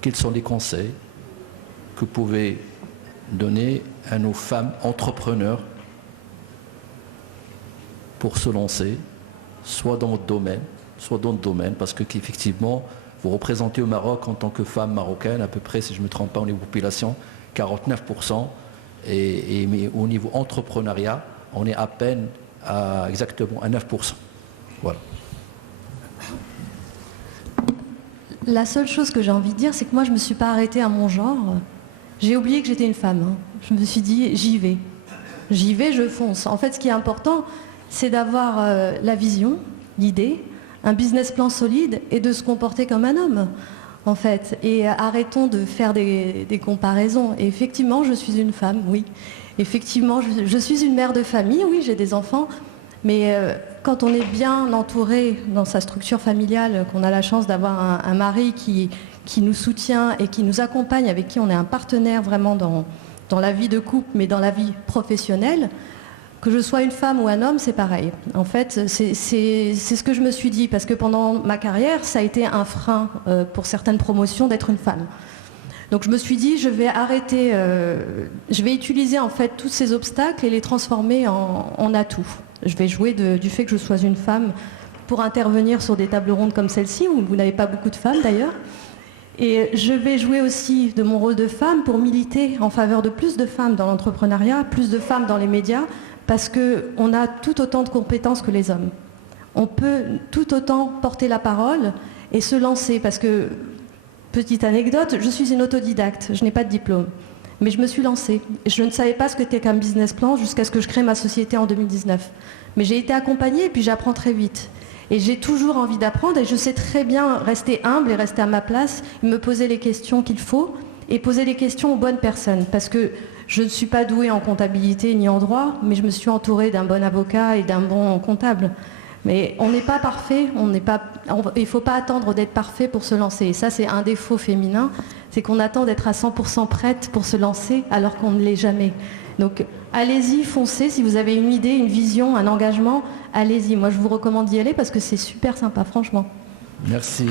quels sont les conseils que vous pouvez donner à nos femmes entrepreneurs pour se lancer, soit dans votre domaine, soit dans le domaine, parce que effectivement, vous représentez au Maroc en tant que femme marocaine, à peu près, si je ne me trompe pas, au niveau population, 49%, mais au niveau entrepreneuriat, on est à peine à exactement à 9%. Voilà. La seule chose que j'ai envie de dire, c'est que moi, je ne me suis pas arrêtée à mon genre. J'ai oublié que j'étais une femme. Je me suis dit, j'y vais. J'y vais, je fonce. En fait, ce qui est important, c'est d'avoir la vision, l'idée, un business plan solide et de se comporter comme un homme, en fait. Et arrêtons de faire des comparaisons. Et effectivement, je suis une femme, oui. Effectivement, je suis une mère de famille, oui, j'ai des enfants. Mais quand on est bien entouré dans sa structure familiale, qu'on a la chance d'avoir un mari qui nous soutient et qui nous accompagne, avec qui on est un partenaire vraiment dans la vie de couple, mais dans la vie professionnelle, que je sois une femme ou un homme, c'est pareil. En fait, c'est ce que je me suis dit, parce que pendant ma carrière, ça a été un frein pour certaines promotions d'être une femme. Donc je me suis dit, je vais arrêter, je vais utiliser en fait tous ces obstacles et les transformer en atouts. Je vais jouer du fait que je sois une femme pour intervenir sur des tables rondes comme celle-ci, où vous n'avez pas beaucoup de femmes d'ailleurs. Et je vais jouer aussi de mon rôle de femme pour militer en faveur de plus de femmes dans l'entrepreneuriat, plus de femmes dans les médias, parce qu'on a tout autant de compétences que les hommes. On peut tout autant porter la parole et se lancer, parce que, petite anecdote, je suis une autodidacte, je n'ai pas de diplôme, mais je me suis lancée. Je ne savais pas ce que c'était qu'un business plan jusqu'à ce que je crée ma société en 2019. Mais j'ai été accompagnée et puis j'apprends très vite. Et j'ai toujours envie d'apprendre et je sais très bien rester humble et rester à ma place, me poser les questions qu'il faut et poser les questions aux bonnes personnes, parce que je ne suis pas douée en comptabilité ni en droit, mais je me suis entourée d'un bon avocat et d'un bon comptable. Mais on n'est pas parfait, il ne faut pas attendre d'être parfait pour se lancer. Et ça, c'est un défaut féminin, c'est qu'on attend d'être à 100% prête pour se lancer alors qu'on ne l'est jamais. Donc allez-y, foncez, si vous avez une idée, une vision, un engagement, allez-y. Moi, je vous recommande d'y aller parce que c'est super sympa, franchement. Merci.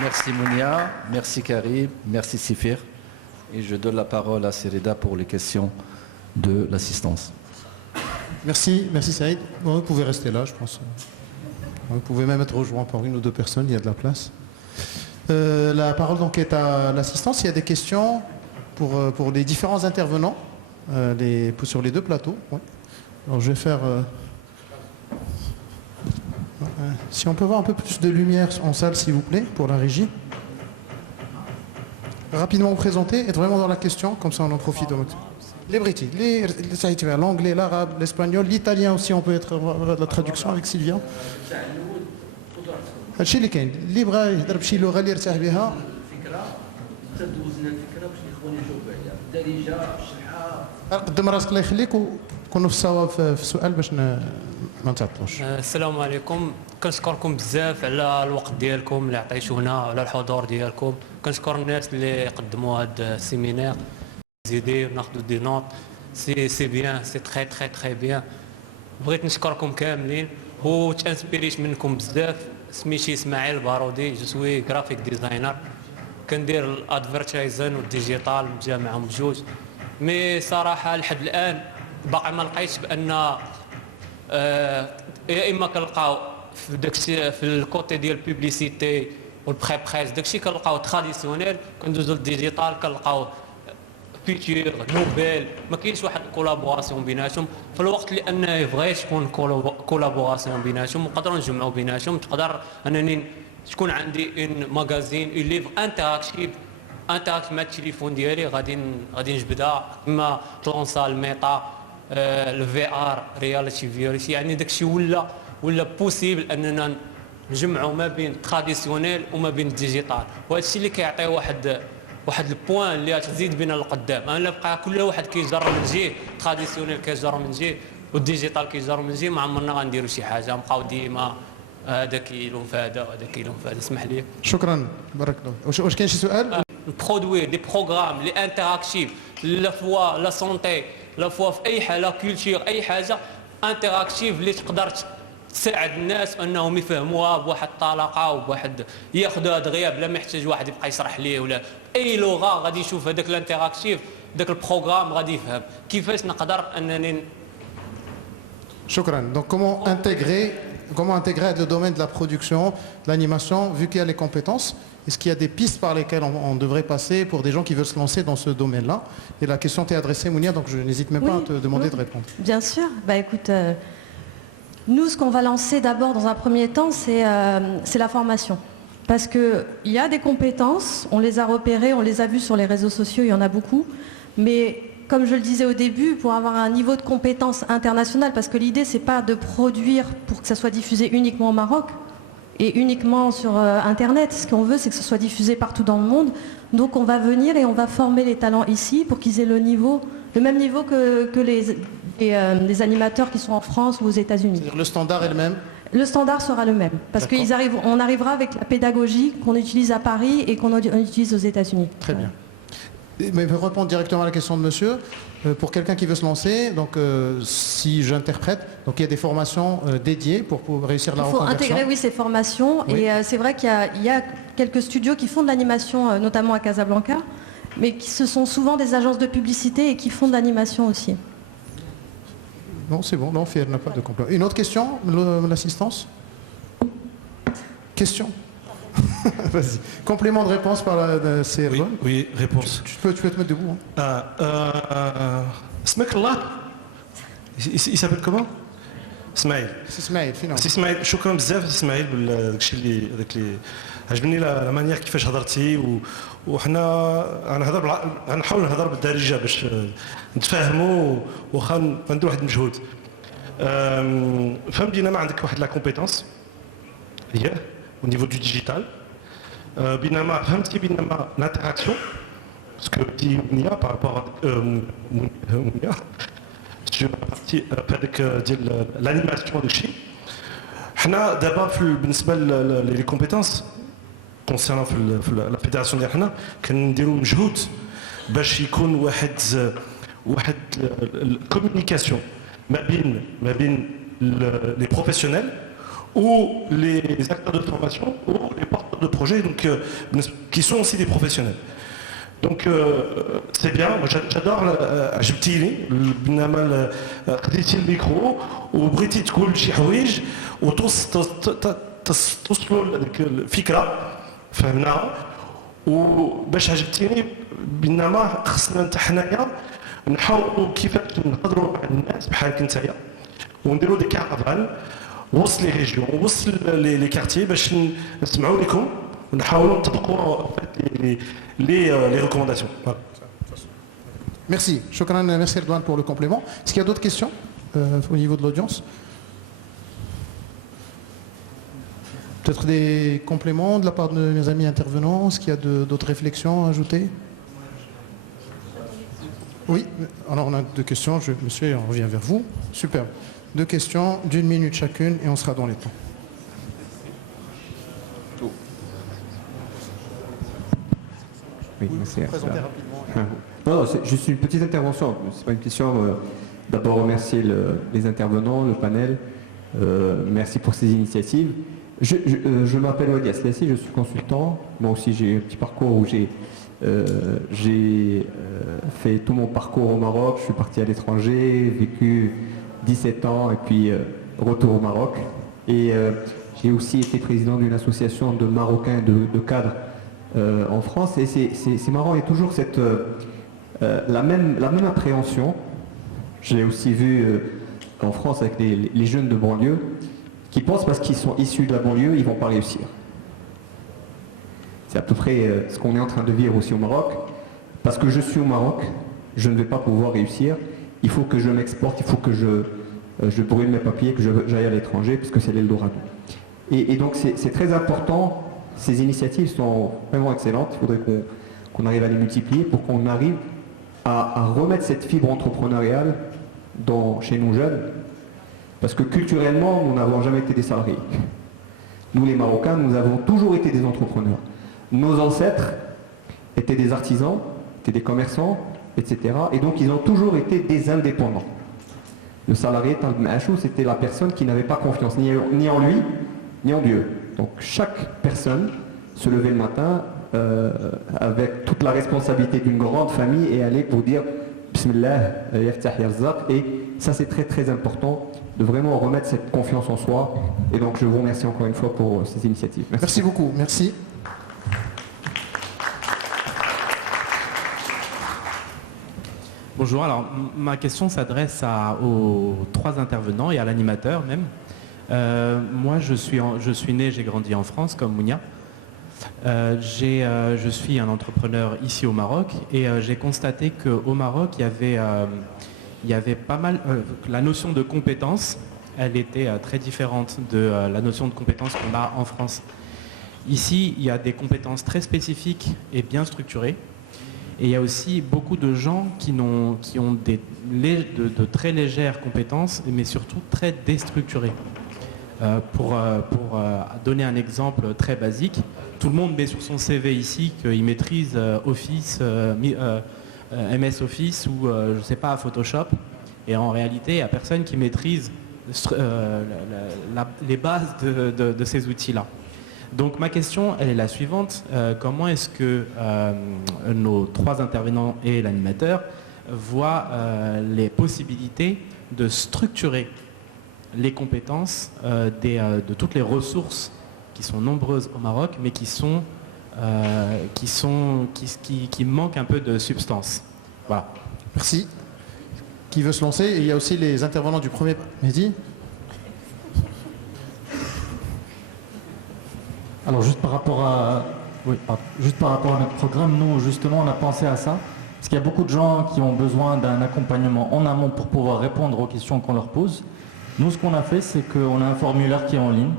Merci Mounia, merci Karim, merci Sifir. Et je donne la parole à Sereda pour les questions de l'assistance. Merci Saïd. Bon, vous pouvez rester là, je pense. Vous pouvez même être rejoint par une ou deux personnes, il y a de la place. La parole donc est à l'assistance. Il y a des questions pour les différents intervenants sur les deux plateaux. Oui. Alors je vais faire... si on peut voir un peu plus de lumière en salle, s'il vous plaît, pour la régie. Rapidement vous présenter, être vraiment dans la question, comme ça on en profite. Les Britanniques, l'anglais, l'arabe, l'espagnol, l'italien aussi, on peut être la traduction avec Sylvia. هادشي اللي كاين اللي بغى يهضر بشي لغه اللي يرتاح بها قدم راسك الله يخليك وكونوا في الصواب في السؤال باش ما تعطلوش. السلام عليكم. كنشكركم بزاف على الوقت ديالكم اللي عطيتونا على الحضور ديالكم. كنشكر الناس اللي قدموا هذا السيمينار. زيدي ناخذوا دي نوت. سي بيان، سي تري تري تري بيان. بغيت نشكركم كاملين وتانسبيريت منكم بزاف. سميتي اسماعيل بارودي، جو سوي جرافيك ديزاينر. كندير الادفيرتايزين والديجيتال مجمعهم بجوج. مي صراحه لحد الان باقي ما لقيتش بان يا اما كنلقاو في داكشي في الكوتي ديال البوبليسيتي والبري بريس داكشي كنلقاو تراديسيونيل، كندوزو للديجيتال كنلقاو فيتور نوبل. ما كاينش واحد الكولابوراسيون بيناتهم في الوقت اللي انه بغيت تكون كولابوراسيون بيناتهم ونقدروا نجمعوا بيناتهم. تقدر انني تكون عندي ان ماغازين اون ليفر انتراكتيف مع التليفون ديالي غادي نجبدها كما تلونسا الميتا الفي ار رياليتي فيريتي. يعني داكشي ولا بوسيبل اننا نجمعوا ما بين تراديسيونيل وما بين الديجيتال، وهذا الشيء اللي كيعطي واحد البوان اللي تزيد بنا للقدام. انا بقى كل واحد كيجرب من جهه، تراديسيونيل كيجرب من جهه والديجيتال كيجرب من جهه، ما عمرنا غنديروا شي حاجه، نبقاو ديما هذا كيلوم في هذا وهذا كيلوم في هذا. اسمح لي. شكرا بارك الله. واش كاين شي سؤال؟ برودوي دي بروغرام لي انتراكتيف لا فوا لا سونتي لا فوا في اي حاجه كولتور اي حاجه انتراكتيف اللي تقدر تساعد الناس انهم يفهموها بواحد الطلاقه وبواحد ياخذوها دغيا بلا ما يحتاج واحد يبقى يشرح ليه ولا اي لغه غادي يشوف هذاك الانتراكتيف داك البروغرام غادي يفهم كيفاش نقدر انني. شكرا. Donc comment intégrer le domaine de la production, de l'animation, vu qu'il y a les compétences? Est-ce qu'il y a des pistes par lesquelles on devrait passer pour des gens qui veulent se lancer dans ce domaine-là? Et la question t'est adressée, Mounia, donc je n'hésite même pas à te demander de répondre. Bien sûr. Bah écoute, nous, ce qu'on va lancer d'abord dans un premier temps, c'est la formation. Parce qu'il y a des compétences, on les a repérées, on les a vues sur les réseaux sociaux, il y en a beaucoup. Mais comme je le disais au début, pour avoir un niveau de compétence international, parce que l'idée, c'est pas de produire pour que ça soit diffusé uniquement au Maroc et uniquement sur Internet. Ce qu'on veut, c'est que ce soit diffusé partout dans le monde. Donc on va venir et on va former les talents ici pour qu'ils aient le même niveau que les animateurs qui sont en France ou aux États-Unis. Le standard est le même? Le standard sera le même. Parce qu'on arrivera avec la pédagogie qu'on utilise à Paris et qu'on utilise aux États-Unis. Très bien. Mais pour répondre directement à la question de monsieur, pour quelqu'un qui veut se lancer, donc si j'interprète, donc il y a des formations dédiées pour réussir la reconversion. Il faut intégrer, oui, ces formations. Oui. Et c'est vrai qu'il y a quelques studios qui font de l'animation, notamment à Casablanca, mais qui ce sont souvent des agences de publicité et qui font de l'animation aussi. Non, c'est bon, non, il n'y a pas de complot. Une autre question, l'assistance? Question? Vas-y. Complément de réponse par la CRO. Oui, réponse. Tu peux te mettre debout. Smakallah. Il s'appelle comment? Ismaël. C'est Ismaël, finalement. C'est Ismaël. شكرا بزاف اسماعيل بالشيء اللي عجبني لا مانيير كيفاش هضرتي وحنا غنحاول نهضر بالدارجه باش نتفاهموا واخا ندير واحد المجهود. فهم بينما عندك واحد لا كومبيتونس هي au niveau du digital. بينما فهمتي بينما l'interaction parce que petit Mounia par rapport à Mounia sur la partie هذيك ديال l'animation داكشي حنا دابا بالنسبه لي كومبيتونس كونسيرنون في لا فيدراسيون ديال حنا كنديروا مجهود باش يكون واحد الكومونيكاسيون ما بين لي بروفيسيونيل ou les acteurs de formation ou les porteurs de projets donc, qui sont aussi des professionnels. Donc c'est bien, moi j'adore عجبتيني بينما خديتي الميكرو وبغيتي تقول شي حوايج وتوصلوا لهذيك الفكره فهمناها وباش عجبتيني بينما خصنا نتا حنايا نحاولوا كيفاش نهضروا مع الناس بحالك نتايا ونديروا دي كارفان وسط لي ريجيون وسط لي كارتيي باش نسمعوا لكم ونحاولوا نطبقوا les recommandations. Voilà. Merci. Shukran, merci Erdogan pour le complément. Est-ce qu'il y a d'autres questions au niveau de l'audience? Peut-être des compléments de la part de mes amis intervenants? Est-ce qu'il y a d'autres réflexions à ajouter? Oui, alors on a deux questions. Monsieur, on revient vers vous. Super. 2 questions d'1 minute chacune et on sera dans les temps. Oui, merci. Présentez rapidement. Non, c'est juste une petite intervention, c'est pas une question. D'abord remercier les intervenants, le panel. Merci pour ces initiatives. Je m'appelle Wadi Aslassi, je suis consultant. Moi aussi j'ai un petit parcours où j'ai fait tout mon parcours au Maroc. Je suis parti à l'étranger, vécu 17 ans et puis retour au Maroc. Et j'ai aussi été président d'une association de Marocains de cadres en France. Et c'est marrant, il y a toujours la même appréhension. Je l'ai aussi vu en France avec les jeunes de banlieue qui pensent parce qu'ils sont issus de la banlieue, ils ne vont pas réussir. C'est à peu près ce qu'on est en train de vivre aussi au Maroc. Parce que je suis au Maroc, je ne vais pas pouvoir réussir. Il faut que je m'exporte, il faut que je brûle mes papiers, que j'aille à l'étranger, puisque c'est l'Eldorado. Et donc c'est très important. Ces initiatives sont vraiment excellentes. Il faudrait qu'on arrive à les multiplier pour qu'on arrive à remettre cette fibre entrepreneuriale chez nos jeunes. Parce que culturellement, nous n'avons jamais été des salariés. Nous, les Marocains, nous avons toujours été des entrepreneurs. Nos ancêtres étaient des artisans, étaient des commerçants, etc. Et donc, ils ont toujours été des indépendants. Le salarié, c'était la personne qui n'avait pas confiance, ni en lui, ni en Dieu. Donc, chaque personne se levait le matin avec toute la responsabilité d'une grande famille et allait pour dire Bismillah, yaftah yarzaq. Et ça, c'est très très important de vraiment remettre cette confiance en soi. Et donc, je vous remercie encore une fois pour ces initiatives. Merci beaucoup. Merci. Bonjour, alors ma question s'adresse aux 3 intervenants et à l'animateur même. Moi, je suis né, j'ai grandi en France comme Mounia. Je suis un entrepreneur ici au Maroc et j'ai constaté qu'au Maroc, il y avait pas mal... la notion de compétence, elle était très différente de la notion de compétence qu'on a en France. Ici, il y a des compétences très spécifiques et bien structurées. Et il y a aussi beaucoup de gens qui ont de très légères compétences, mais surtout très déstructurées. Pour donner un exemple très basique, tout le monde met sur son CV ici qu'il maîtrise Office, MS Office ou je ne sais pas, Photoshop. Et en réalité, il n'y a personne qui maîtrise les bases de ces outils-là. Donc ma question, elle est la suivante. Comment est-ce que nos 3 intervenants et l'animateur voient les possibilités de structurer les compétences de toutes les ressources qui sont nombreuses au Maroc, mais qui manquent un peu de substance. Voilà. Merci. Qui veut se lancer? Et il y a aussi les intervenants du premier... Mehdi. Alors juste par rapport à notre programme, nous justement on a pensé à ça, parce qu'il y a beaucoup de gens qui ont besoin d'un accompagnement en amont pour pouvoir répondre aux questions qu'on leur pose. Nous ce qu'on a fait, c'est qu'on a un formulaire qui est en ligne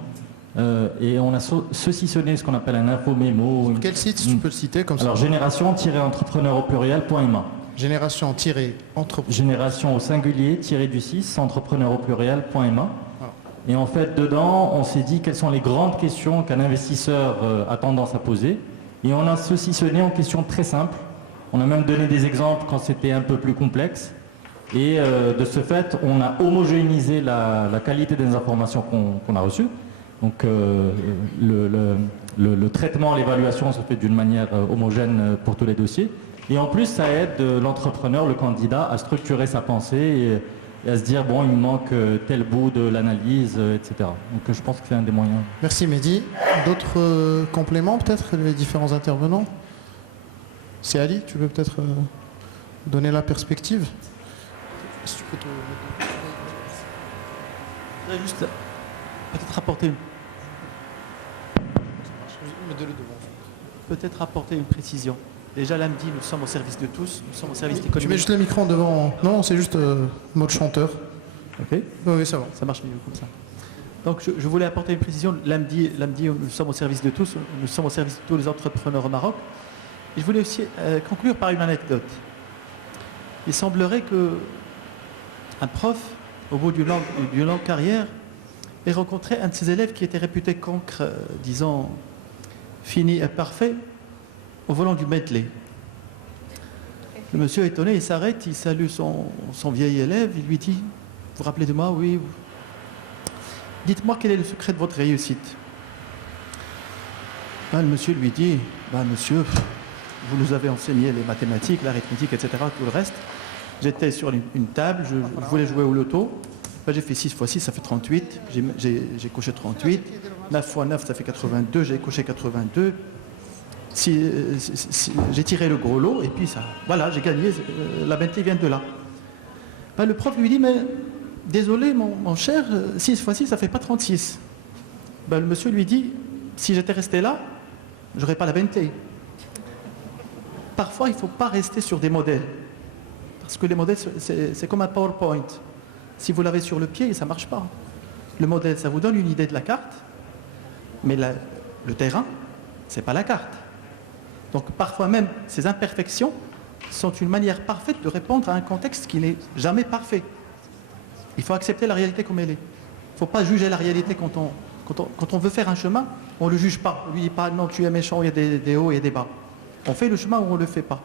et on a saucissonné ce qu'on appelle un info-mémo. Sur quel site tu peux le citer comme ça? Alors génération-entrepreneur au pluriel.ma. Génération au singulier-du-6 entrepreneur au pluriel.ma. Et en fait, dedans, on s'est dit quelles sont les grandes questions qu'un investisseur a tendance à poser. Et on a saucissonné en questions très simples. On a même donné des exemples quand c'était un peu plus complexe. Et de ce fait, on a homogénéisé la qualité des informations qu'on a reçues. Donc le traitement, l'évaluation se fait d'une manière homogène pour tous les dossiers. Et en plus, ça aide l'entrepreneur, le candidat, à structurer sa pensée et à se dire, bon, il me manque tel bout de l'analyse, etc. Donc je pense que c'est un des moyens. Merci Mehdi. D'autres compléments peut-être, les différents intervenants? C'est Ali, tu veux peut-être donner la perspective? Si tu peux juste peut-être apporter une précision. Déjà lundi, nous sommes au service de tous, nous sommes au service économique. Tu mets juste le micro en devant. Non, c'est juste mode chanteur. Ok. Oui, ça va. Ça marche mieux comme ça. Donc je voulais apporter une précision. Lundi, nous sommes au service de tous, nous sommes au service de tous les entrepreneurs au Maroc. Et je voulais aussi conclure par une anecdote. Il semblerait que un prof au bout d'une longue carrière, et rencontrait un de ses élèves qui était réputé cancre, disons, fini et parfait, au volant du Bentley. Le monsieur étonné, il s'arrête, il salue son vieil élève, il lui dit, vous vous rappelez de moi? Oui. Dites-moi quel est le secret de votre réussite. Le monsieur lui dit, monsieur, vous nous avez enseigné les mathématiques, l'arithmétique, etc., tout le reste. J'étais sur une table, je voulais jouer au loto. J'ai fait 6 x 6, ça fait 38. J'ai coché 38. 9 x 9, ça fait 82. J'ai coché 82. J'ai tiré le gros lot et puis ça, voilà, j'ai gagné. La Bentley vient de là. Le prof lui dit, mais désolé mon cher, 6 x 6, ça fait pas 36. Le monsieur lui dit, si j'étais resté là, j'aurais pas la Bentley. Parfois, il ne faut pas rester sur des modèles. Parce que les modèles, c'est comme un PowerPoint. Si vous l'avez sur le pied, ça ne marche pas. Le modèle, ça vous donne une idée de la carte, mais le terrain, ce n'est pas la carte. Donc parfois même, ces imperfections sont une manière parfaite de répondre à un contexte qui n'est jamais parfait. Il faut accepter la réalité comme elle est. Il ne faut pas juger la réalité quand on veut faire un chemin, on ne le juge pas. On ne lui dit pas, non, tu es méchant, il y a des hauts et des bas. On fait le chemin ou on ne le fait pas.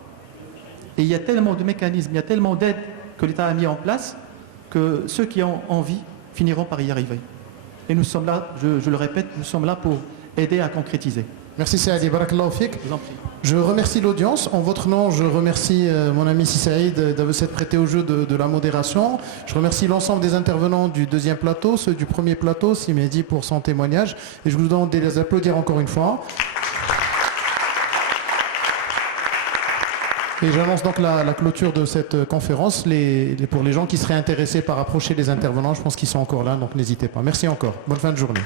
Et il y a tellement de mécanismes, il y a tellement d'aides que l'État a mis en place que ceux qui ont envie finiront par y arriver. Et nous sommes là, je le répète, nous sommes là pour aider à concrétiser. Merci Saïd, barakallahu fik. Je remercie l'audience. En votre nom, je remercie mon ami Saïd de s'être prêté au jeu de la modération. Je remercie l'ensemble des intervenants du deuxième plateau, ceux du premier plateau, Simedi pour son témoignage. Et je vous demande de les applaudir encore une fois. Et j'annonce donc la clôture de cette conférence. Pour les gens qui seraient intéressés par approcher les intervenants, je pense qu'ils sont encore là, donc n'hésitez pas. Merci encore. Bonne fin de journée.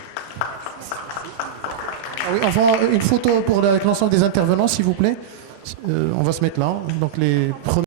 Oui, enfin, une photo avec l'ensemble des intervenants, s'il vous plaît. On va se mettre là. Donc les premiers.